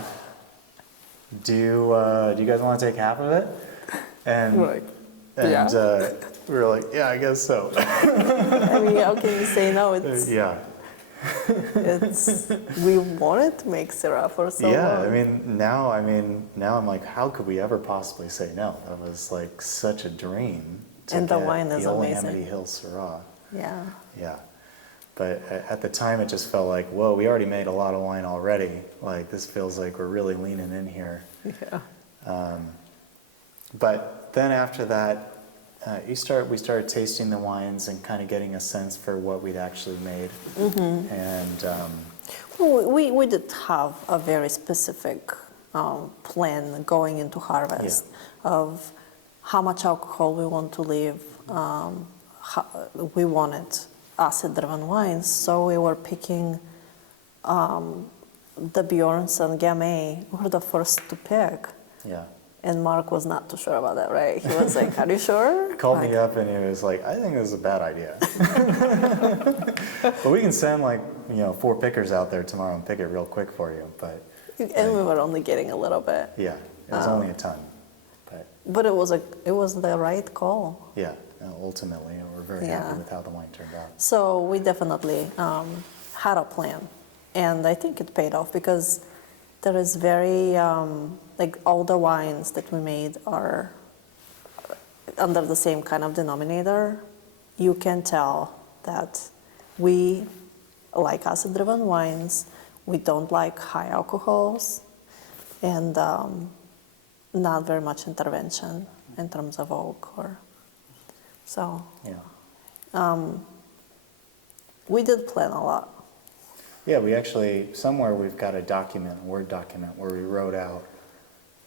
Do you guys want to take half of it? And we were like, yeah, I guess so. I mean, how can you say no? Yeah. We wanted to make Syrah for so long. Yeah, now I'm like, how could we ever possibly say no? That was like such a dream. And the wine is amazing. Amity Hill Syrah. Yeah. Yeah. But at the time, it just felt like, whoa, we already made a lot of wine already. Like, this feels like we're really leaning in here. Yeah. But then after that, we started tasting the wines and kind of getting a sense for what we'd actually made. And we did have a very specific plan going into harvest of how much alcohol we want to leave. We wanted acid-driven wines, so we were picking the Bjorns and Gamay. We were the first to pick. Yeah. And Mark was not too sure about that, right? He was like, are you sure? He called me up and he was like, I think this is a bad idea. But we can send 4 pickers out there tomorrow and pick it real quick for you. And we were only getting a little bit. Yeah, it was only a ton. But it was the right call. Yeah. ultimately, and we're very Yeah. happy with how the wine turned out. So we definitely had a plan, and I think it paid off because there is very like all the wines that we made are under the same kind of denominator. You can tell that we like acid-driven wines. We don't like high alcohols, and not very much intervention in terms of oak or so. Yeah. We did plan a lot. Yeah, we actually, somewhere we've got a document, a Word document, where we wrote out,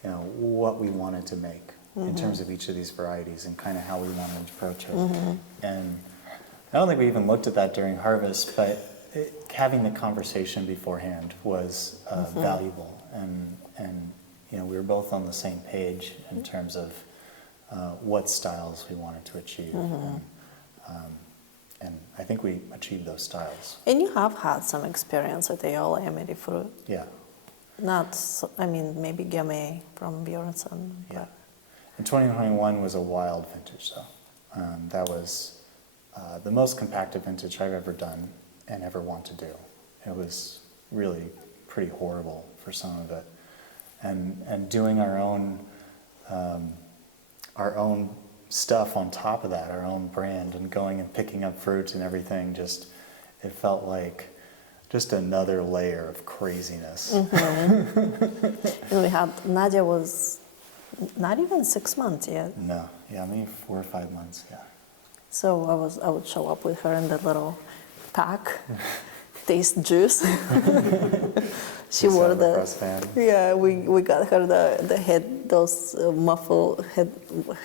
what we wanted to make in terms of each of these varieties and kind of how we wanted to approach it. And I don't think we even looked at that during harvest, but having the conversation beforehand was valuable. And we were both on the same page in terms of what styles we wanted to achieve. And I think we achieved those styles. And you have had some experience with Aola Amity fruit. Yeah. Not, maybe Gamay from Bjornsson. Yeah. And 2021 was a wild vintage, though. That was the most compacted vintage I've ever done and ever want to do. It was really pretty horrible for some of it. And doing our own stuff on top of that, our own brand, and going and picking up fruit and everything, it felt like just another layer of craziness. And we had, Nadia was not even 6 months yet. No, yeah, maybe 4 or 5 months, yeah. So I would show up with her in that little pack, taste juice. She Just wore out of the the press fan. yeah. We got her those muffle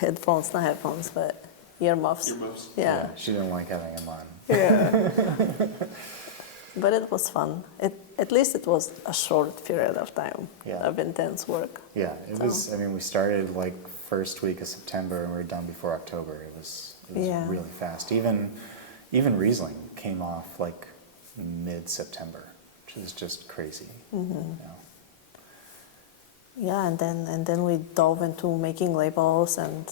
headphones, not headphones, but earmuffs. Earmuffs. Yeah. She didn't like having them on. Yeah. But it was fun. At least it was a short period of time of intense work. Yeah, it was. I mean, we started like first week of September and we were done before October. It was really fast. Even Riesling came off like mid-September, which is just crazy. Yeah, and then we dove into making labels and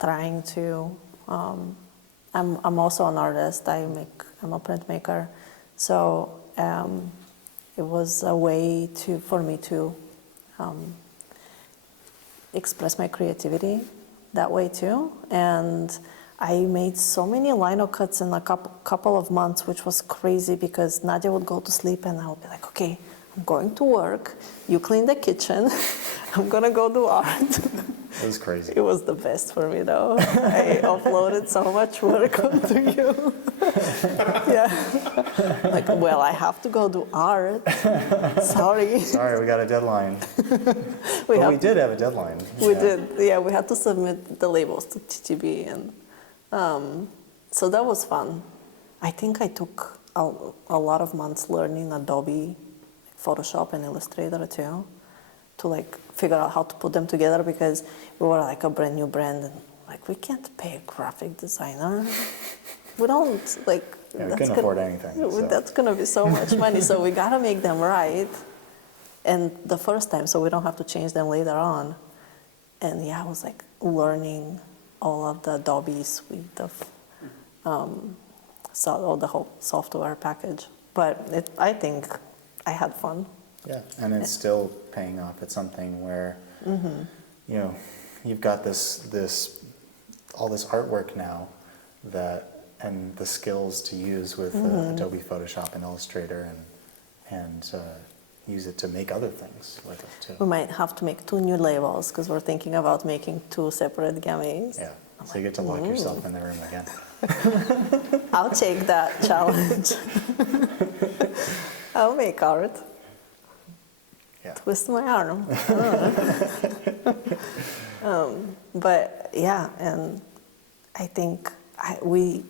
trying to. I'm also an artist. I'm a printmaker, so it was a way for me to express my creativity that way too. And I made so many lino cuts in a couple of months, which was crazy because Nadia would go to sleep and I would be like, okay, I'm going to work, you clean the kitchen, I'm gonna go do art. It was crazy. It was the best for me though. I offloaded so much work onto you. Yeah. Like, well, I have to go do art. Sorry. Sorry, we got a deadline. We did have a deadline. We did. Yeah, we had to submit the labels to TTB, and so that was fun. I think I took a lot of months learning Adobe, Photoshop, and Illustrator too, to like figure out how to put them together because we were like a brand new brand and like we can't pay a graphic designer. We don't like. Yeah, we couldn't afford anything. So. That's gonna be so much money. So we gotta make them right, and the first time, so we don't have to change them later on. And yeah, I was like learning all of the Adobe suite of, all the whole software package. But I think I had fun. Yeah, and it's still paying off. It's something where, you've got all this artwork now and the skills to use with Adobe Photoshop and Illustrator and use it to make other things with it too. We might have to make 2 new labels because we're thinking about making 2 separate gammies. Yeah, so you get to lock yourself in the room again. I'll take that challenge. I'll make art. Yeah. Twist my arm. But yeah, and I think we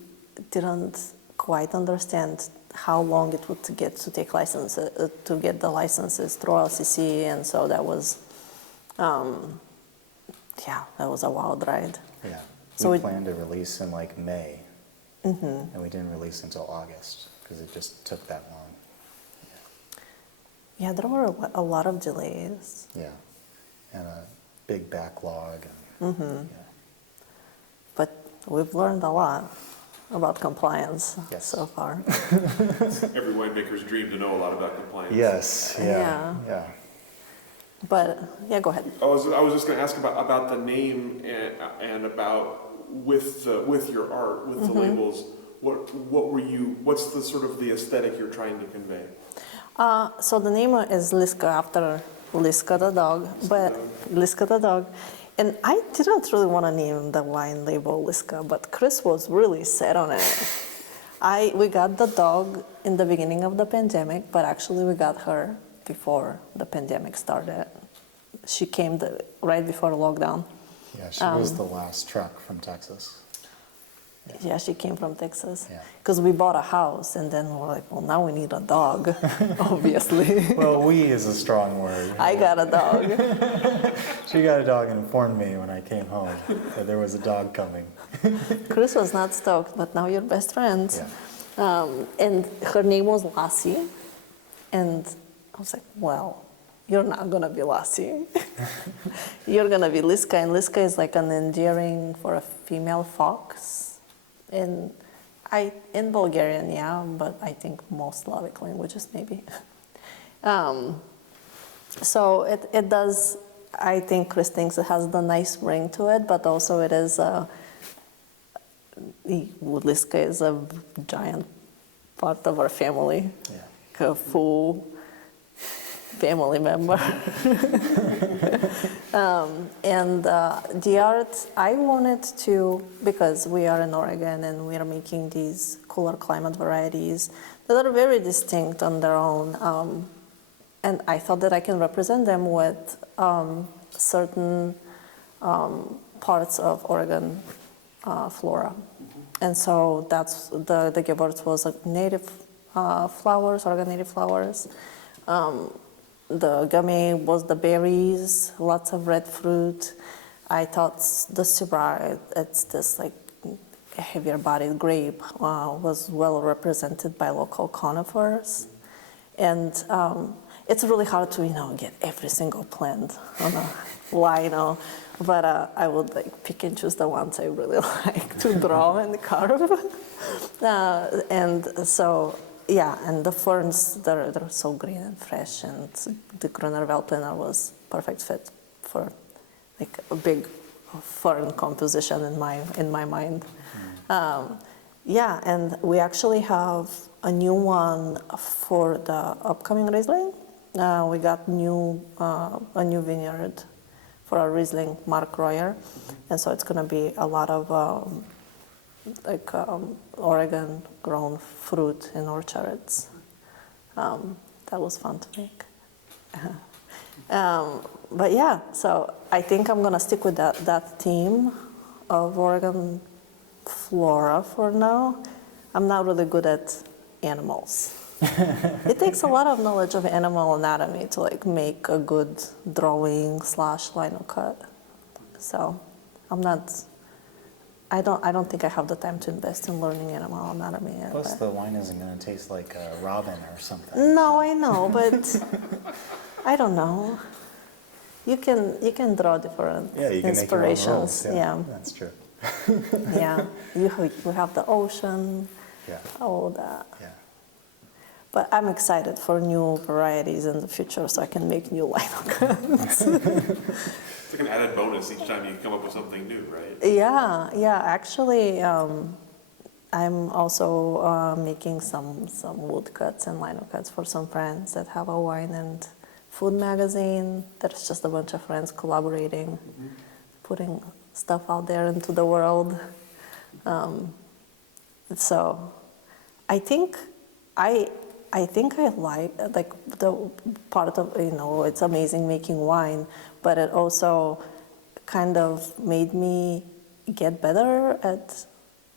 didn't quite understand how long it would get to take licenses, to get the licenses through LCC, and so that was, that was a wild ride. Yeah, So we planned to release in like May, and we didn't release until August because it just took that long. Yeah, there were a lot of delays. Yeah, and a big backlog. And, But we've learned a lot about compliance Yes. so far. Every winemaker's dream to know a lot about compliance. Yes, Yeah. yeah. But yeah, go ahead. I was just going to ask about the name and about with your art, with the labels. What's the sort of the aesthetic you're trying to convey? So the name is Liska after Liska the dog, but Liska the dog. And I didn't really want to name the wine label Liska, but Chris was really set on it. We got the dog in the beginning of the pandemic, but actually we got her before the pandemic started. She came right before lockdown. Yeah, she was the last truck from Texas. Yeah, she came from Texas. Yeah. Because we bought a house, and then we're like, well, now we need a dog, obviously. Well, we is a strong word. I got a dog. She got a dog and informed me when I came home that there was a dog coming. Chris was not stoked, but now you're best friends. Yeah. And her name was Lassie. And I was like, well, you're not going to be Lassie. You're going to be Liska. And Liska is like an endearing for a female fox. In Bulgarian, yeah, but I think most Slavic languages maybe. So it does, I think Chris thinks it has the nice ring to it, but also it is, Liska is a giant part of our family, like a full family member. And the art, I wanted to, because we are in Oregon and we are making these cooler climate varieties that are very distinct on their own. And I thought that I can represent them with certain parts of Oregon flora. And so that's the Gewurz was native flowers, Oregon native flowers. The gummy was the berries, lots of red fruit. I thought the Syrah, it's this like heavier bodied grape, was well represented by local conifers. And it's really hard to, get every single plant on a lino, but I would like pick and choose the ones I really like to draw and carve. And so, yeah, and the ferns, they're so green and fresh, and the Gruner Veltliner was perfect fit for like a big fern composition in my mind. Yeah, and we actually have a new one for the upcoming Riesling. We got a new vineyard for our Riesling, Mark Royer, and so it's going to be a lot of Oregon-grown fruit in orchards. That was fun to make. But yeah, so I think I'm going to stick with that theme of Oregon flora for now. I'm not really good at animals. It takes a lot of knowledge of animal anatomy to like make a good drawing / lino cut. So I don't think I have the time to invest in learning animal anatomy yet. Plus, the wine isn't going to taste like a robin or something. No, I know, but I don't know. You can draw different you can inspirations. Make your own rules. Yeah, that's true. Yeah, you have the ocean, all that. Yeah. But I'm excited for new varieties in the future, so I can make new lino cuts. It's like an added bonus each time you come up with something new, right? Yeah. Actually, I'm also making some wood cuts and lino cuts for some friends that have a wine and food magazine. There's just a bunch of friends collaborating, putting stuff out there into the world. So I think I like the part of, it's amazing making wine, but it also kind of made me get better at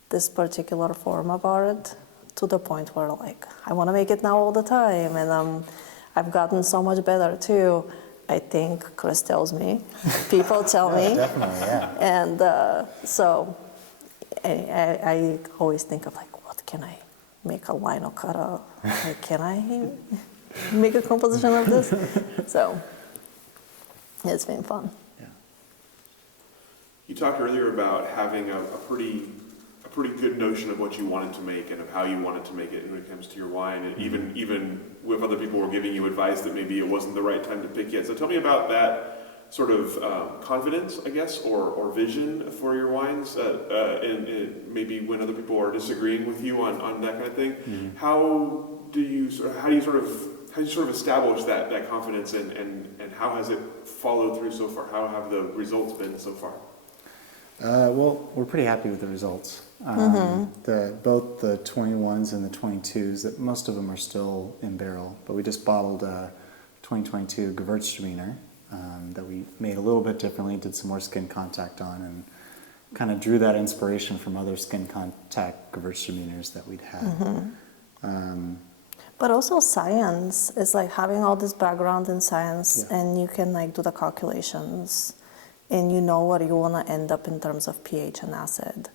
this particular form of art to the point where like I want to make it now all the time, and I've gotten so much better too. I think Chris tells me, people tell me. Definitely, yeah. And so I always think of like, what can I make a lino cut of? Like, can I make a composition of this? So it's been fun. You talked earlier about having a pretty good notion of what you wanted to make and of how you wanted to make it when it comes to your wine, and even if other people were giving you advice that maybe it wasn't the right time to pick yet. So tell me about that sort of confidence, I guess, or vision for your wines, and maybe when other people are disagreeing with you on that kind of thing. Mm-hmm. How do you sort of establish that confidence, and how has it followed through so far? How have the results been so far? Well, we're pretty happy with the results. Both the 21s and the 22s, that most of them are still in barrel, but we just bottled a 2022 Gewürztraminer that we made a little bit differently, did some more skin contact on, and kind of drew that inspiration from other skin contact Gewürztraminers that we'd had. But also science is like having all this background in science, and you can like do the calculations, and you know what you want to end up in terms of pH and acid.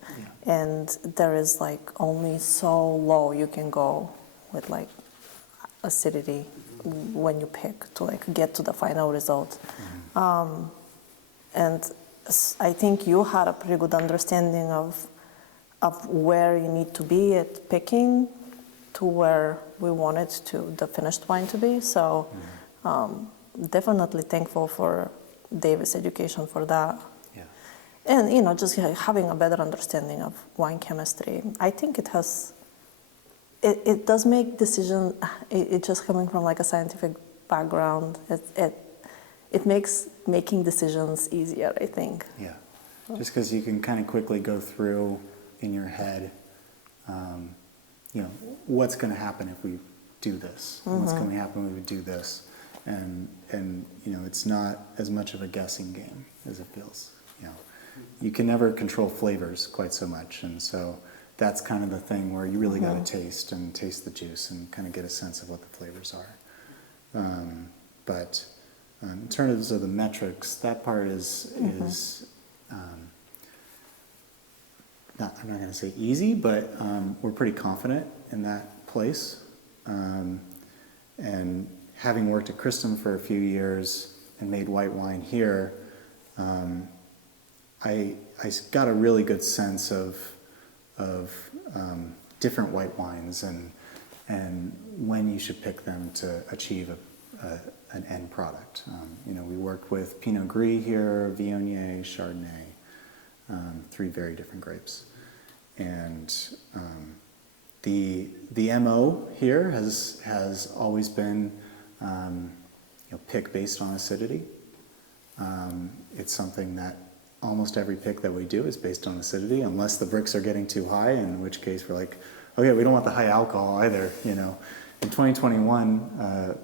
And there is like only so low you can go with like acidity when you pick to like get to the final result. And I think you had a pretty good understanding of where you need to be at picking to where we wanted the finished wine to be. So definitely thankful for David's education for that. Yeah. And, just having a better understanding of wine chemistry. I think it does make decisions, it just coming from like a scientific background, it makes making decisions easier, I think. Yeah, just because you can kind of quickly go through in your head, what's going to happen if we do this? What's going to happen if we do this? And it's not as much of a guessing game as it feels. You can never control flavors quite so much, and so that's kind of the thing where you really got to taste the juice and kind of get a sense of what the flavors are. But in terms of the metrics, that part is not, I'm not going to say easy, but we're pretty confident in that place. And having worked at Cristom for a few years and made white wine here, I got a really good sense of different white wines and when you should pick them to achieve an end product. We worked with Pinot Gris here, Viognier, Chardonnay, 3 very different grapes. And the MO here has always been pick based on acidity. It's something that almost every pick that we do is based on acidity, unless the bricks are getting too high, in which case we're like, okay, we don't want the high alcohol either. In 2021,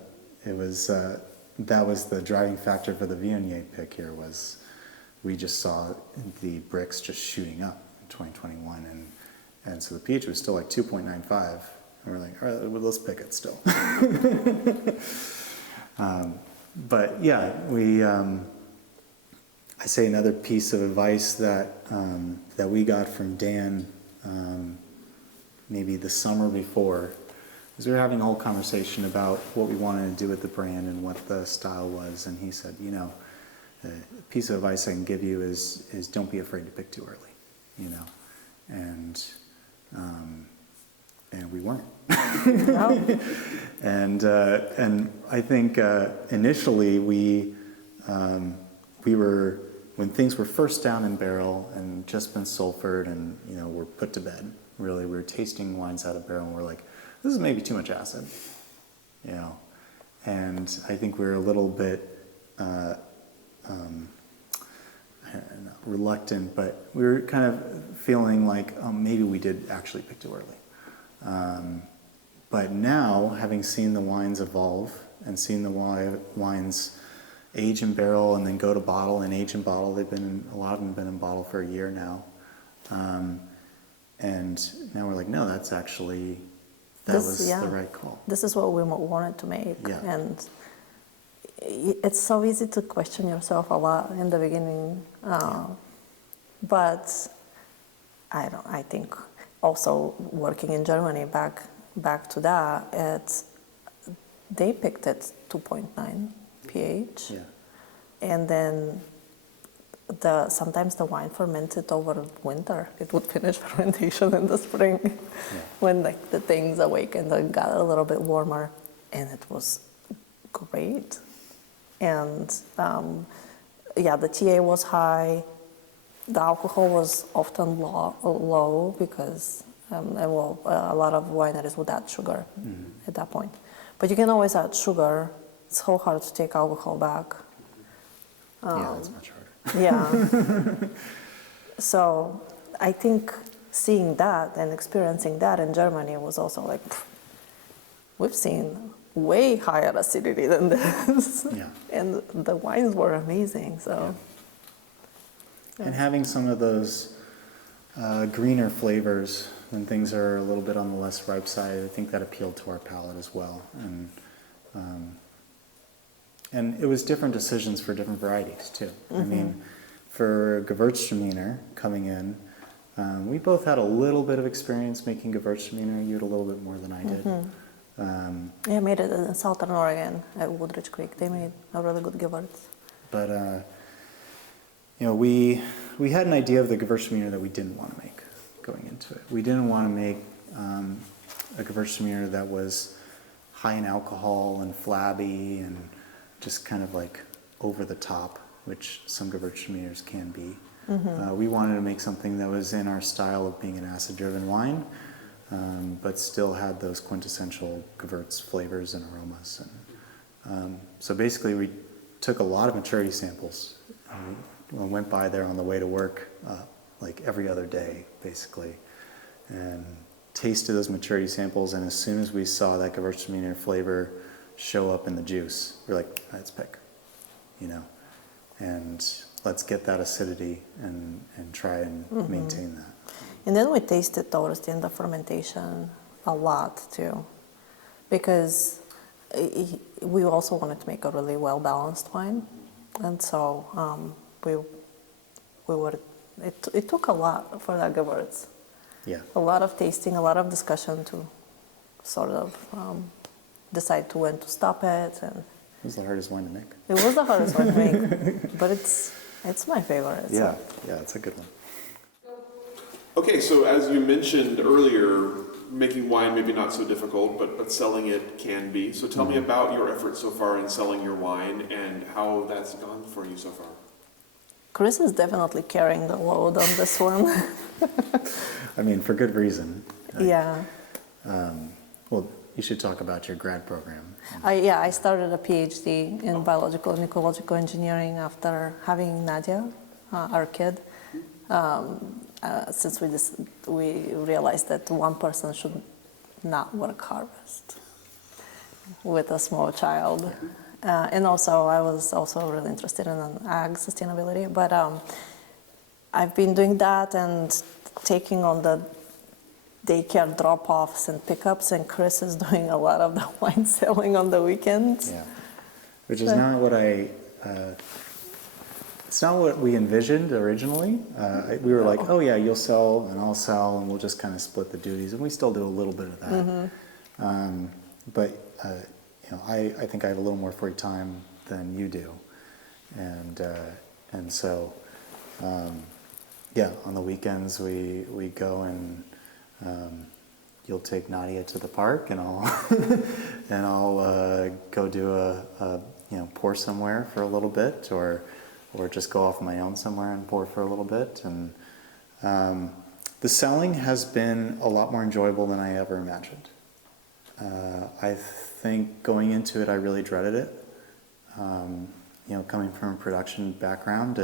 that was the driving factor for the Viognier pick here. Was we just saw the bricks just shooting up in 2021, and so the pH was still like 2.95, and we're like, all right, well, let's pick it still. But yeah, I say another piece of advice that we got from Dan maybe the summer before, is we were having a whole conversation about what we wanted to do with the brand and what the style was, and he said, a piece of advice I can give you is don't be afraid to pick too early, and we weren't. No. And I think initially we were, when things were first down in barrel and just been sulfured and were put to bed. Really, we were tasting wines out of barrel and we're like, this is maybe too much acid, And I think we were a little bit reluctant, but we were kind of feeling like maybe we did actually pick too early. But now, having seen the wines evolve and seen the wines age in barrel and then go to bottle and age in bottle, a lot of them have been in bottle for a year now. And now we're like, no, that's actually, was the right call. This is what we wanted to make. Yeah. And it's so easy to question yourself a lot in the beginning. But I think also working in Germany, back to that, they picked it 2.9 pH. Yeah. And then sometimes the wine fermented over winter. It would finish fermentation in the spring when like the things awakened and got a little bit warmer, and it was great. And the TA was high. The alcohol was often low because a lot of wineries would add sugar at that point. But you can always add sugar. It's so hard to take alcohol back. It's much harder. Yeah. So I think seeing that and experiencing that in Germany was also like, we've seen way higher acidity than this. Yeah. And the wines were amazing. So. And having some of those greener flavors when things are a little bit on the less ripe side, I think that appealed to our palate as well. And it was different decisions for different varieties too. I mean, for Gewürztraminer coming in, we both had a little bit of experience making Gewürztraminer. You had a little bit more than I did. I made it in Southern Oregon at Woodridge Creek. They made a really good Gewürz. But we had an idea of the Gewürztraminer that we didn't want to make going into it. We didn't want to make a Gewürztraminer that was high in alcohol and flabby and just kind of like over the top, which some Gewürztraminers can be. We wanted to make something that was in our style of being an acid-driven wine, but still had those quintessential Gewürz flavors and aromas. And so basically we took a lot of maturity samples. We went by there on the way to work like every other day, basically, and tasted those maturity samples, and as soon as we saw that Gewürztraminer flavor show up in the juice, we're like, let's pick, and let's get that acidity and try and maintain that. And then we tasted towards the end of fermentation a lot too, because we also wanted to make a really well-balanced wine, and so it took a lot for that Gewürz. Yeah. A lot of tasting, a lot of discussion to sort of decide to when to stop it. And It was the hardest wine to make. it was the hardest one to make, but it's my favorite. Yeah, it's a good one. Okay, so as you mentioned earlier, making wine maybe not so difficult, but selling it can be. So tell me about your efforts so far in selling your wine and how that's gone for you so far. Chris is definitely carrying the load on this one. I mean, for good reason. Yeah. Well, you should talk about your grad program. I started a PhD in biological and ecological engineering after having Nadia, our kid. Since we realized that one person should not work harvest with a small child. And also, I was also really interested in ag sustainability. But I've been doing that and taking on the daycare drop-offs and pickups, and Chris is doing a lot of the wine selling on the weekends. Yeah, which is not what it's not what we envisioned originally. We were like, oh yeah, you'll sell and I'll sell and we'll just kind of split the duties, and we still do a little bit of that. But I think I have a little more free time than you do, and so on the weekends we go and you'll take Nadia to the park, and I'll go do a pour somewhere for a little bit, or just go off on my own somewhere and pour for a little bit. And the selling has been a lot more enjoyable than I ever imagined. I think going into it, I really dreaded it. Coming from a production background,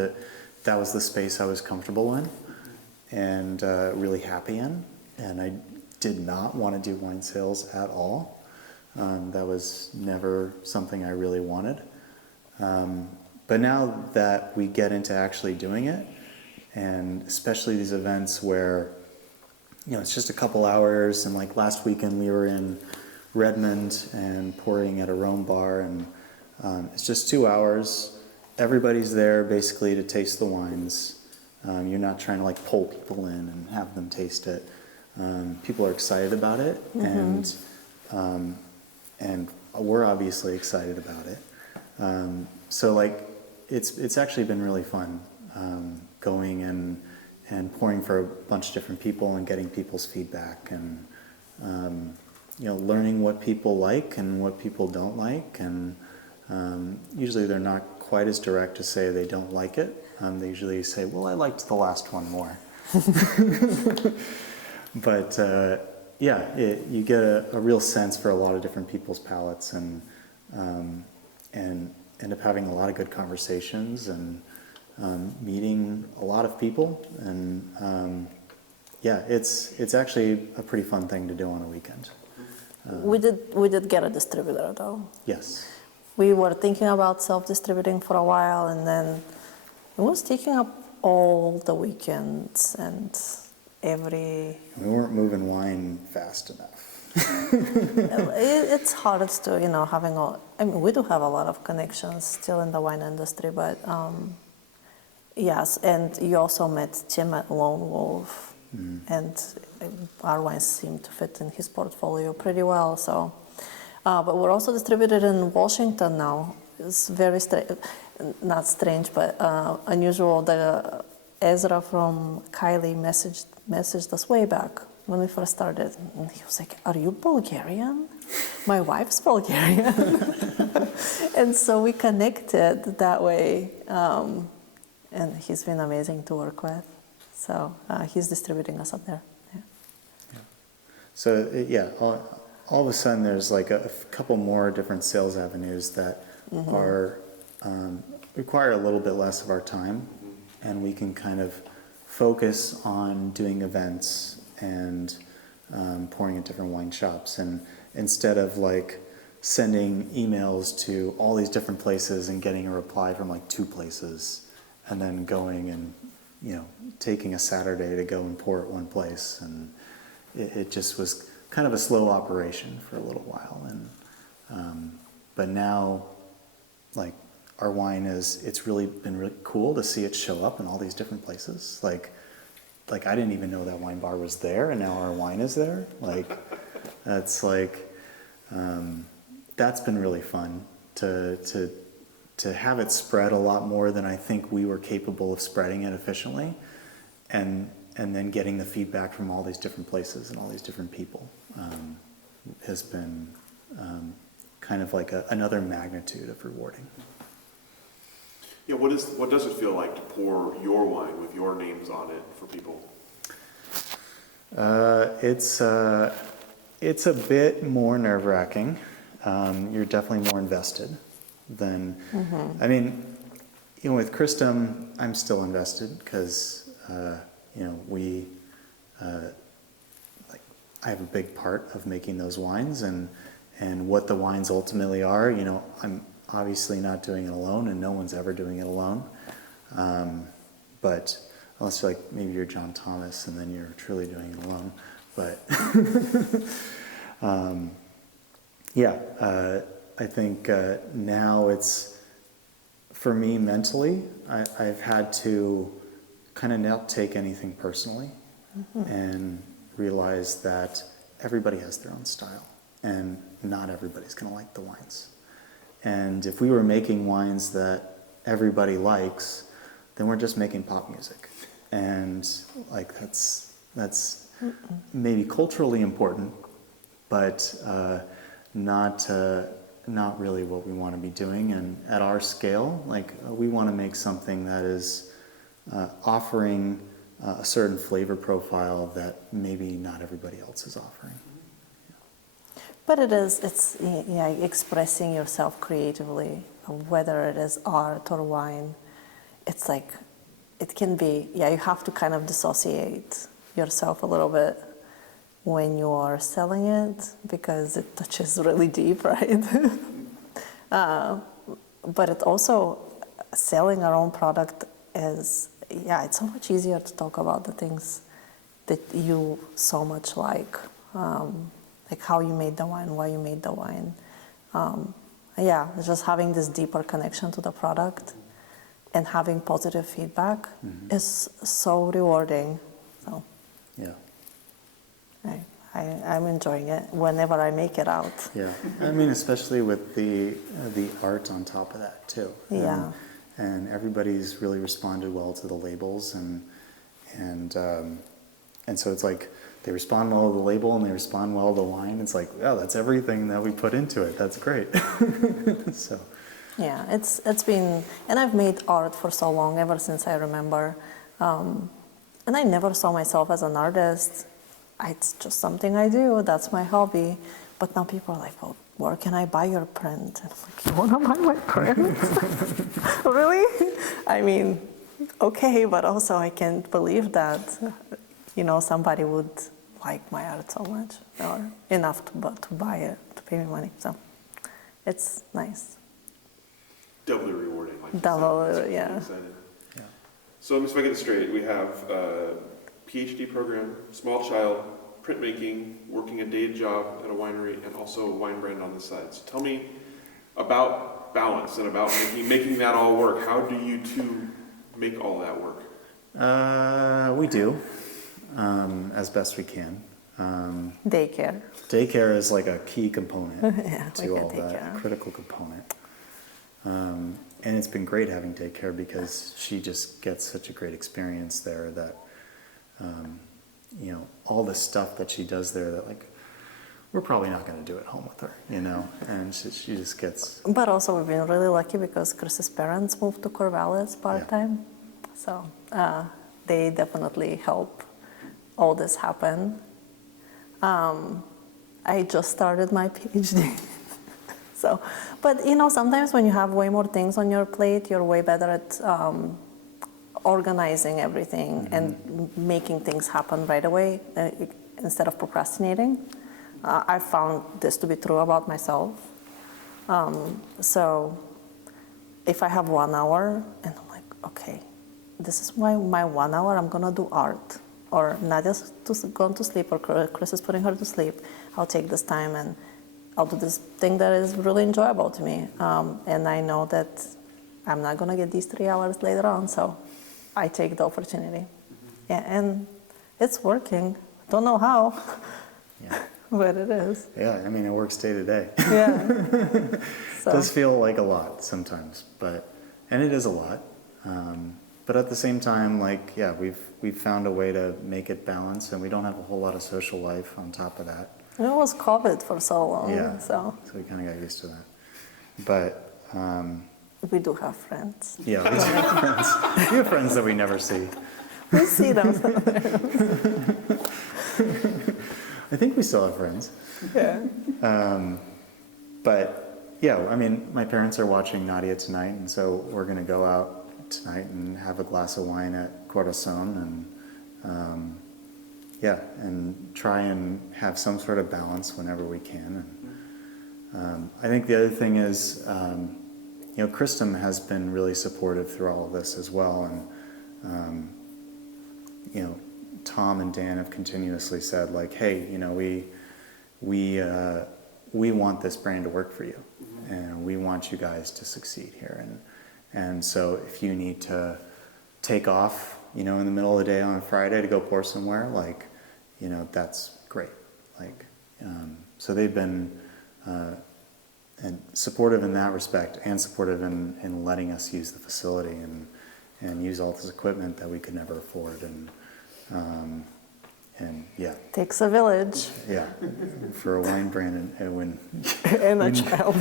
that was the space I was comfortable in and really happy in. And I did not want to do wine sales at all. That was never something I really wanted. But now that we get into actually doing it, and especially these events where, it's just a couple hours, and like last weekend we were in Redmond and pouring at a Rome bar, and it's just 2 hours. Everybody's there basically to taste the wines. You're not trying to like pull people in and have them taste it. People are excited about it, and we're obviously excited about it. So like, it's actually been really fun. going and pouring for a bunch of different people and getting people's feedback and learning what people like and what people don't like, and usually they're not quite as direct to say they don't like it. They usually say, well, I liked the last one more. But you get a real sense for a lot of different people's palates, and end up having a lot of good conversations and meeting a lot of people, and it's actually a pretty fun thing to do on a weekend. We did get a distributor though. Yes. We were thinking about self-distributing for a while, and then it was taking up all the weekends and We weren't moving wine fast enough. It's hard to, having all. I mean, we do have a lot of connections still in the wine industry, but yes, and you also met Tim at Lone Wolf, and our wines seem to fit in his portfolio pretty well. So, but we're also distributed in Washington now. It's very not strange, but unusual. The Ezra from Kylie messaged us way back when we first started, and he was like, "Are you Bulgarian? My wife's Bulgarian." And so we connected that way, and he's been amazing to work with. So he's distributing us up there. Yeah. So all of a sudden there's like a couple more different sales avenues that are require a little bit less of our time, and we can kind of focus on doing events and pouring at different wine shops, and instead of like sending emails to all these different places and getting a reply from like 2 places, and then going and taking a Saturday to go and pour at one place, and it just was kind of a slow operation for a little while, and but now like our wine it's really been really cool to see it show up in all these different places. Like I didn't even know that wine bar was there, and now our wine is there. Like that's been really fun to have it spread a lot more than I think we were capable of spreading it efficiently, and then getting the feedback from all these different places and all these different people has been kind of like another magnitude of rewarding. Yeah, what does it feel like to pour your wine with your names on it for people? It's a bit more nerve-wracking. You're definitely more invested than. I mean, with Cristom, I'm still invested because we I have a big part of making those wines, and what the wines ultimately are. I'm obviously not doing it alone, and no one's ever doing it alone. But unless maybe you're John Thomas, and then you're truly doing it alone. But I think now it's, for me mentally, I've had to kind of not take anything personally, and realize that everybody has their own style, and not everybody's going to like the wines. And if we were making wines that everybody likes, then we're just making pop music. And that's maybe culturally important, but not really what we want to be doing. And at our scale, we want to make something that is offering a certain flavor profile that maybe not everybody else is offering. But it's expressing yourself creatively, whether it is art or wine. It's it can be, you have to kind of dissociate yourself a little bit when you are selling it, because it touches really deep, right? But it also, selling our own product is, it's so much easier to talk about the things that you so much like how you made the wine, why you made the wine. Just having this deeper connection to the product and having positive feedback is so rewarding. So, I'm enjoying it whenever I make it out. Yeah, I mean, especially with the art on top of that too. Yeah. and everybody's really responded well to the labels, and so it's like they respond well to the label and they respond well to the wine. It's like, yeah, that's everything that we put into it. That's great. So. Yeah, it's been, and I've made art for so long, ever since I remember, and I never saw myself as an artist. It's just something I do. That's my hobby. But now people are like, well, where can I buy your print? And I'm like, you want to buy my print? Really? I mean, okay, but also I can't believe that, somebody would like my art so much, or enough to buy it, to pay me money. So it's nice. Doubly rewarding. Like Double, yeah. Excited. Yeah. So let me see if I get it straight. We have a PhD program, small child, printmaking, working a day job at a winery, and also a wine brand on the side. So tell me about balance and about making that all work. How do you two make all that work? We do, as best we can. Daycare. Daycare is like a key component Yeah, to all that, critical component. And it's been great having daycare because she just gets such a great experience there that, all the stuff that she does there that like, we're probably not going to do at home with her, and she just gets... But also we've been really lucky because Chris's parents moved to Corvallis part-time. Yeah. So they definitely help all this happen. I just started my PhD. So, but sometimes when you have way more things on your plate, you're way better at organizing everything and making things happen right away instead of procrastinating. I found this to be true about myself. So if I have 1 hour and I'm like, okay, this is my 1 hour, I'm gonna do art. Or Nadia's gone to sleep, or Chris is putting her to sleep. I'll take this time and I'll do this thing that is really enjoyable to me. And I know that I'm not gonna get these 3 hours later on, so I take the opportunity. Yeah, and it's working. Don't know how, but it is. Yeah, I mean, it works day to day. Yeah. It does feel like a lot sometimes, and it is a lot. But at the same time, we've found a way to make it balance, and we don't have a whole lot of social life on top of that. It was COVID for so long, so we kind of got used to that. But we do have friends. Yeah, we do have friends. We have friends that we never see. We see them. I think we still have friends. Yeah. But yeah, I mean, my parents are watching Nadia tonight, and so we're going to go out tonight and have a glass of wine at Corazon, and and try and have some sort of balance whenever we can. And I think the other thing is, Cristom has been really supportive through all of this as well, and Tom and Dan have continuously said, like, hey, we want this brand to work for you, and we want you guys to succeed here, and so if you need to take off, in the middle of the day on Friday to go pour somewhere, that's great. So they've been and supportive in that respect, and supportive in letting us use the facility and use all this equipment that we could never afford, and yeah. Takes a village. Yeah, for a wine brand and and a child.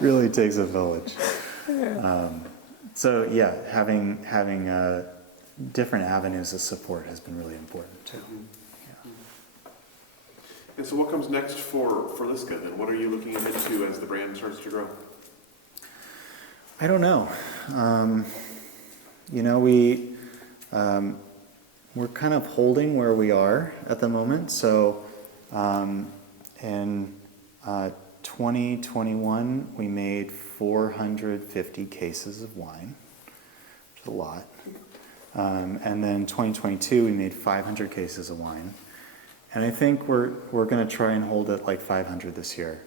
Really takes a village. Yeah. So yeah, having different avenues of support has been really important too. Yeah. And so what comes next for Liska then? What are you looking ahead to as the brand starts to grow? I don't know. We're kind of holding where we are at the moment. So in 2021, we made 450 cases of wine, which is a lot. And then 2022, we made 500 cases of wine. And I think we're going to try and hold it like 500 this year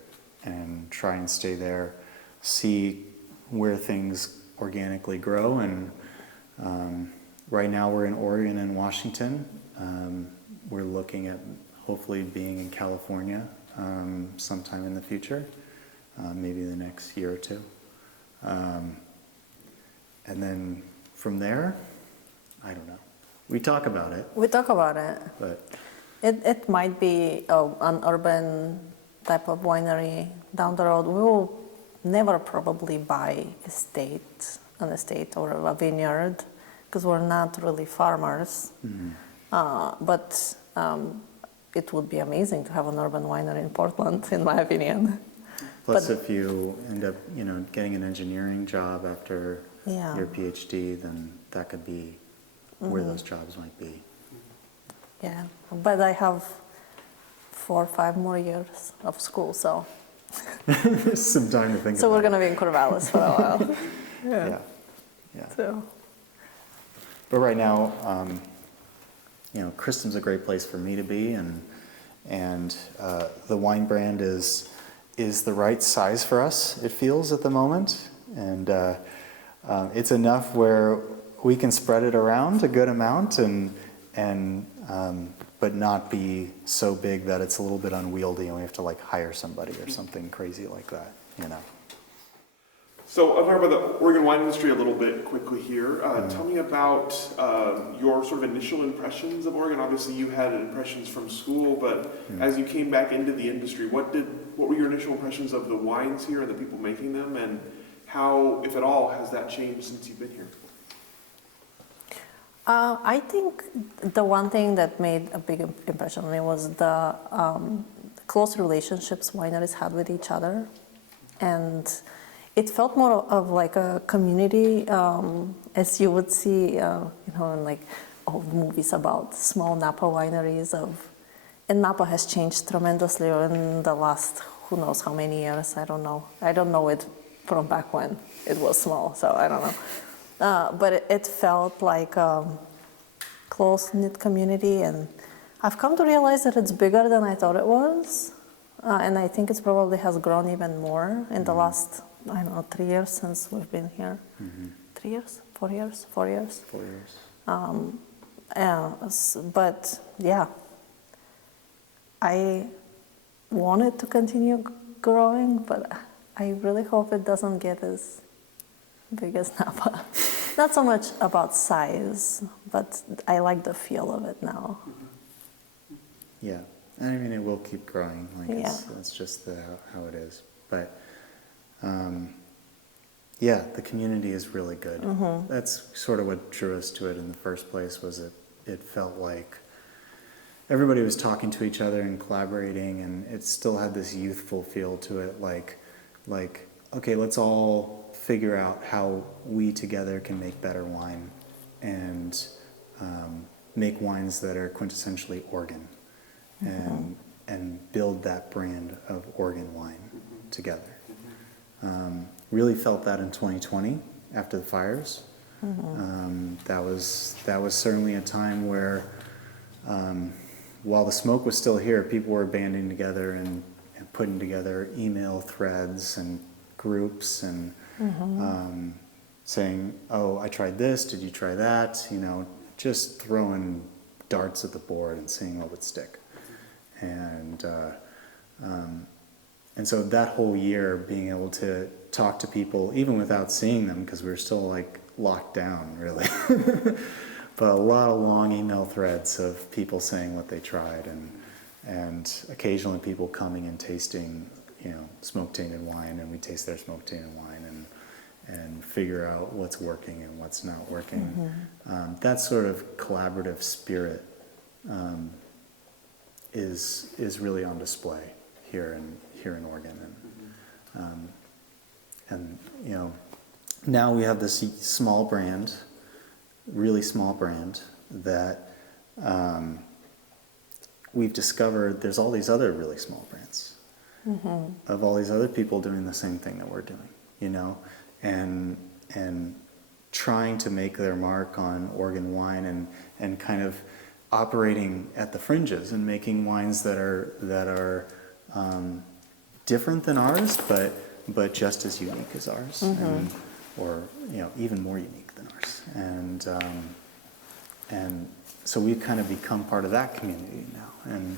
and try and stay there, see where things organically grow. And right now we're in Oregon and Washington. We're looking at hopefully being in California sometime in the future, maybe the next year or two. and then from there, I don't know. We talk about it, We talk about it. but It might be an urban type of winery down the road. We will never probably buy an estate or a vineyard because we're not really farmers. But it would be amazing to have an urban winery in Portland, in my opinion. plus But- if you end up, getting an engineering job after Yeah. your PhD, then that could be where those jobs might be. Yeah, but I have 4 or 5 more years of school, so Some time to think we're about gonna be in Corvallis for a while. it. Yeah. So But right now, Cristom's a great place for me to be, and the wine brand is the right size for us. It feels at the moment, and it's enough where we can spread it around a good amount, but not be so big that it's a little bit unwieldy, and we have to hire somebody or something crazy like that. So I'll talk about the Oregon wine industry a little bit quickly here. Tell me about your sort of initial impressions of Oregon. Obviously, you had impressions from school, but as you came back into the industry, what were your initial impressions of the wines here and the people making them, and how, if at all, has that changed since you've been here? I think the one thing that made a big impression on me was the close relationships wineries had with each other, and it felt more of like a community, as you would see, in old movies about small Napa wineries. And Napa has changed tremendously in the last who knows how many years. I don't know. I don't know it from back when it was small, so I don't know. But it felt like a close-knit community, and I've come to realize that it's bigger than I thought it was, and I think it probably has grown even more in the last, 3 years since we've been here. 3 years? 4 years? 4 years? 4 years. But yeah, I want it to continue growing, but I really hope it doesn't get as big as Napa. Not so much about size, but I like the feel of it now. Yeah, and I mean it will keep growing. Yeah. It's just how it is. But yeah, the community is really good. That's sort of what drew us to it in the first place. Was it felt like everybody was talking to each other and collaborating, and it still had this youthful feel to it. Like okay, let's all figure out how we together can make better wine and make wines that are quintessentially Oregon, and build that brand of Oregon wine together. Really felt that in 2020 after the fires. That was certainly a time where, while the smoke was still here, people were banding together and putting together email threads and groups and saying, "Oh, I tried this. Did you try that?" Just throwing darts at the board and seeing what would stick. And so that whole year, being able to talk to people, even without seeing them, because we were still locked down, really. But a lot of long email threads of people saying what they tried, and occasionally people coming and tasting, smoke-tainted wine, and we taste their smoke-tainted wine and figure out what's working and what's not working. That sort of collaborative spirit is really on display here in Oregon, and now we have this small brand, really small brand that we've discovered. There's all these other really small brands of all these other people doing the same thing that we're doing, and trying to make their mark on Oregon wine and kind of operating at the fringes and making wines that are different than ours, but just as unique as ours, or even more unique than ours. And so we've kind of become part of that community now. And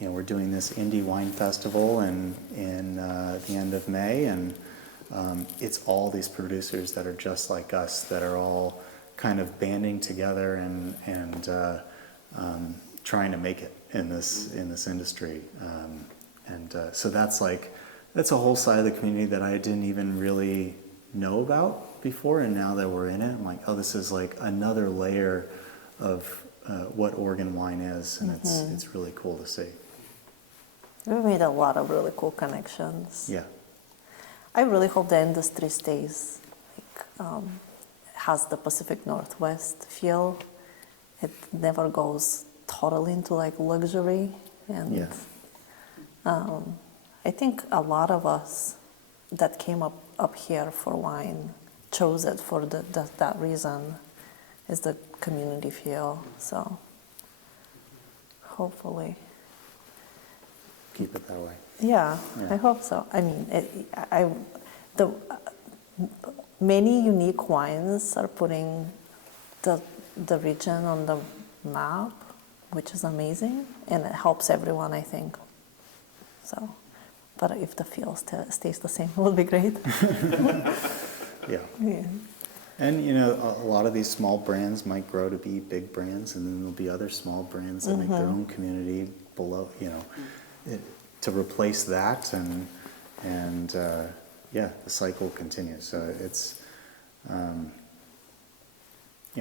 we're doing this indie wine festival in the end of May, and it's all these producers that are just like us, that are all kind of banding together and trying to make it in this industry. So that's a whole side of the community that I didn't even really know about before, and now that we're in it, I'm like, oh, this is like another layer of what Oregon wine is, and it's really cool to see. We've made a lot of really cool connections. Yeah. I really hope the industry stays, has the Pacific Northwest feel. It never goes totally into like luxury, and I think a lot of us that came up here for wine chose it for that reason, is the community feel. So hopefully Keep it that way. Yeah, Yeah. I hope so. I mean, many unique wines are putting the region on the map, which is amazing, and it helps everyone, I think. So, but if the feel stays the same, it would be great. Yeah. Yeah. And you know, a lot of these small brands might grow to be big brands, and then there'll be other small brands that make their own community below, you know, to replace that, and yeah, the cycle continues. So it's, you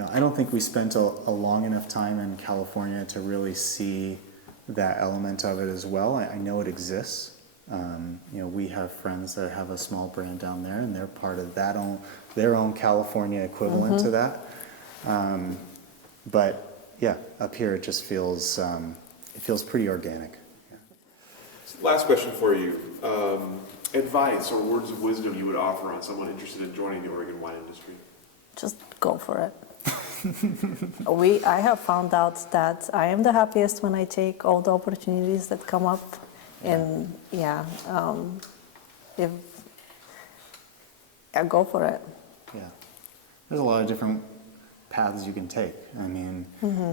know, I don't think we spent a long enough time in California to really see that element of it as well. I know it exists. You know, we have friends that have a small brand down there, and they're part of their own California equivalent to that. But yeah, up here it just feels pretty organic. Last question for you. Advice or words of wisdom you would offer on someone interested in joining the Oregon wine industry? Just go for it. I have found out that I am the happiest when I take all the opportunities that come up, and if I go for it. Yeah, there's a lot of different paths you can take. I mean,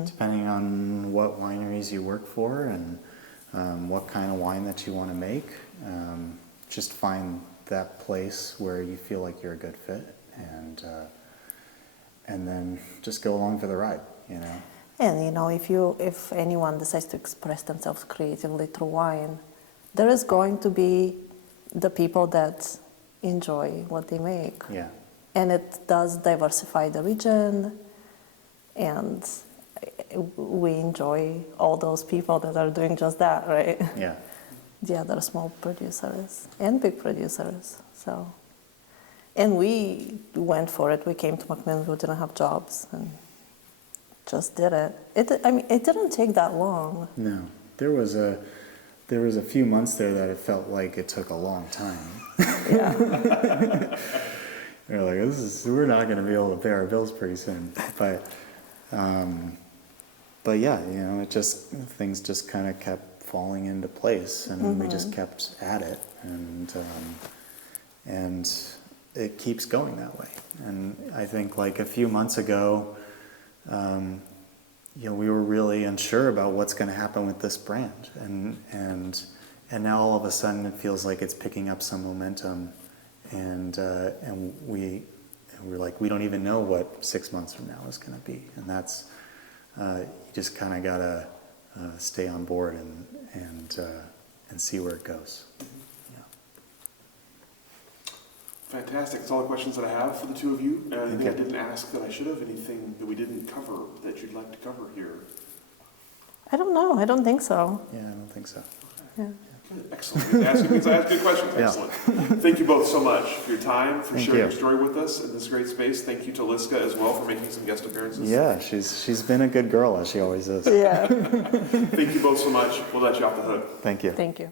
depending on what wineries you work for and what kind of wine that you want to make, just find that place where you feel like you're a good fit, and then just go along for the ride, you know. And you know, if anyone decides to express themselves creatively through wine, there is going to be the people that enjoy what they make. Yeah. And it does diversify the region, and we enjoy all those people that are doing just that, right? Yeah. The other small producers and big producers. So, and we went for it. We came to McMillan. We didn't have jobs and just did it. It didn't take that long. No, there was a few months there that it felt like it took a long time. Yeah. We're like, we're not going to be able to pay our bills pretty soon. But yeah, you know, things just kind of kept falling into place, and we just kept at it, and it keeps going that way. And I think like a few months ago, you know, we were really unsure about what's going to happen with this brand, and now all of a sudden it feels like it's picking up some momentum, and we're like, we don't even know what 6 months from now is going to be, and that's you just kind of gotta stay on board and see where it goes. Fantastic. That's all the questions that I have for the two of you. Anything I didn't ask that I should have? Anything that we didn't cover that you'd like to cover here? I don't know. I don't think so. Yeah, I don't think so. Yeah. Good. Excellent. Asking means I ask good questions. Excellent. Thank you both so much for your time, for sharing your story with us in this great space. Thank you to Liska as well for making some guest appearances. Yeah, she's been a good girl, as she always is. Yeah. Thank you both so much. We'll let you off the hook. Thank you. Thank you.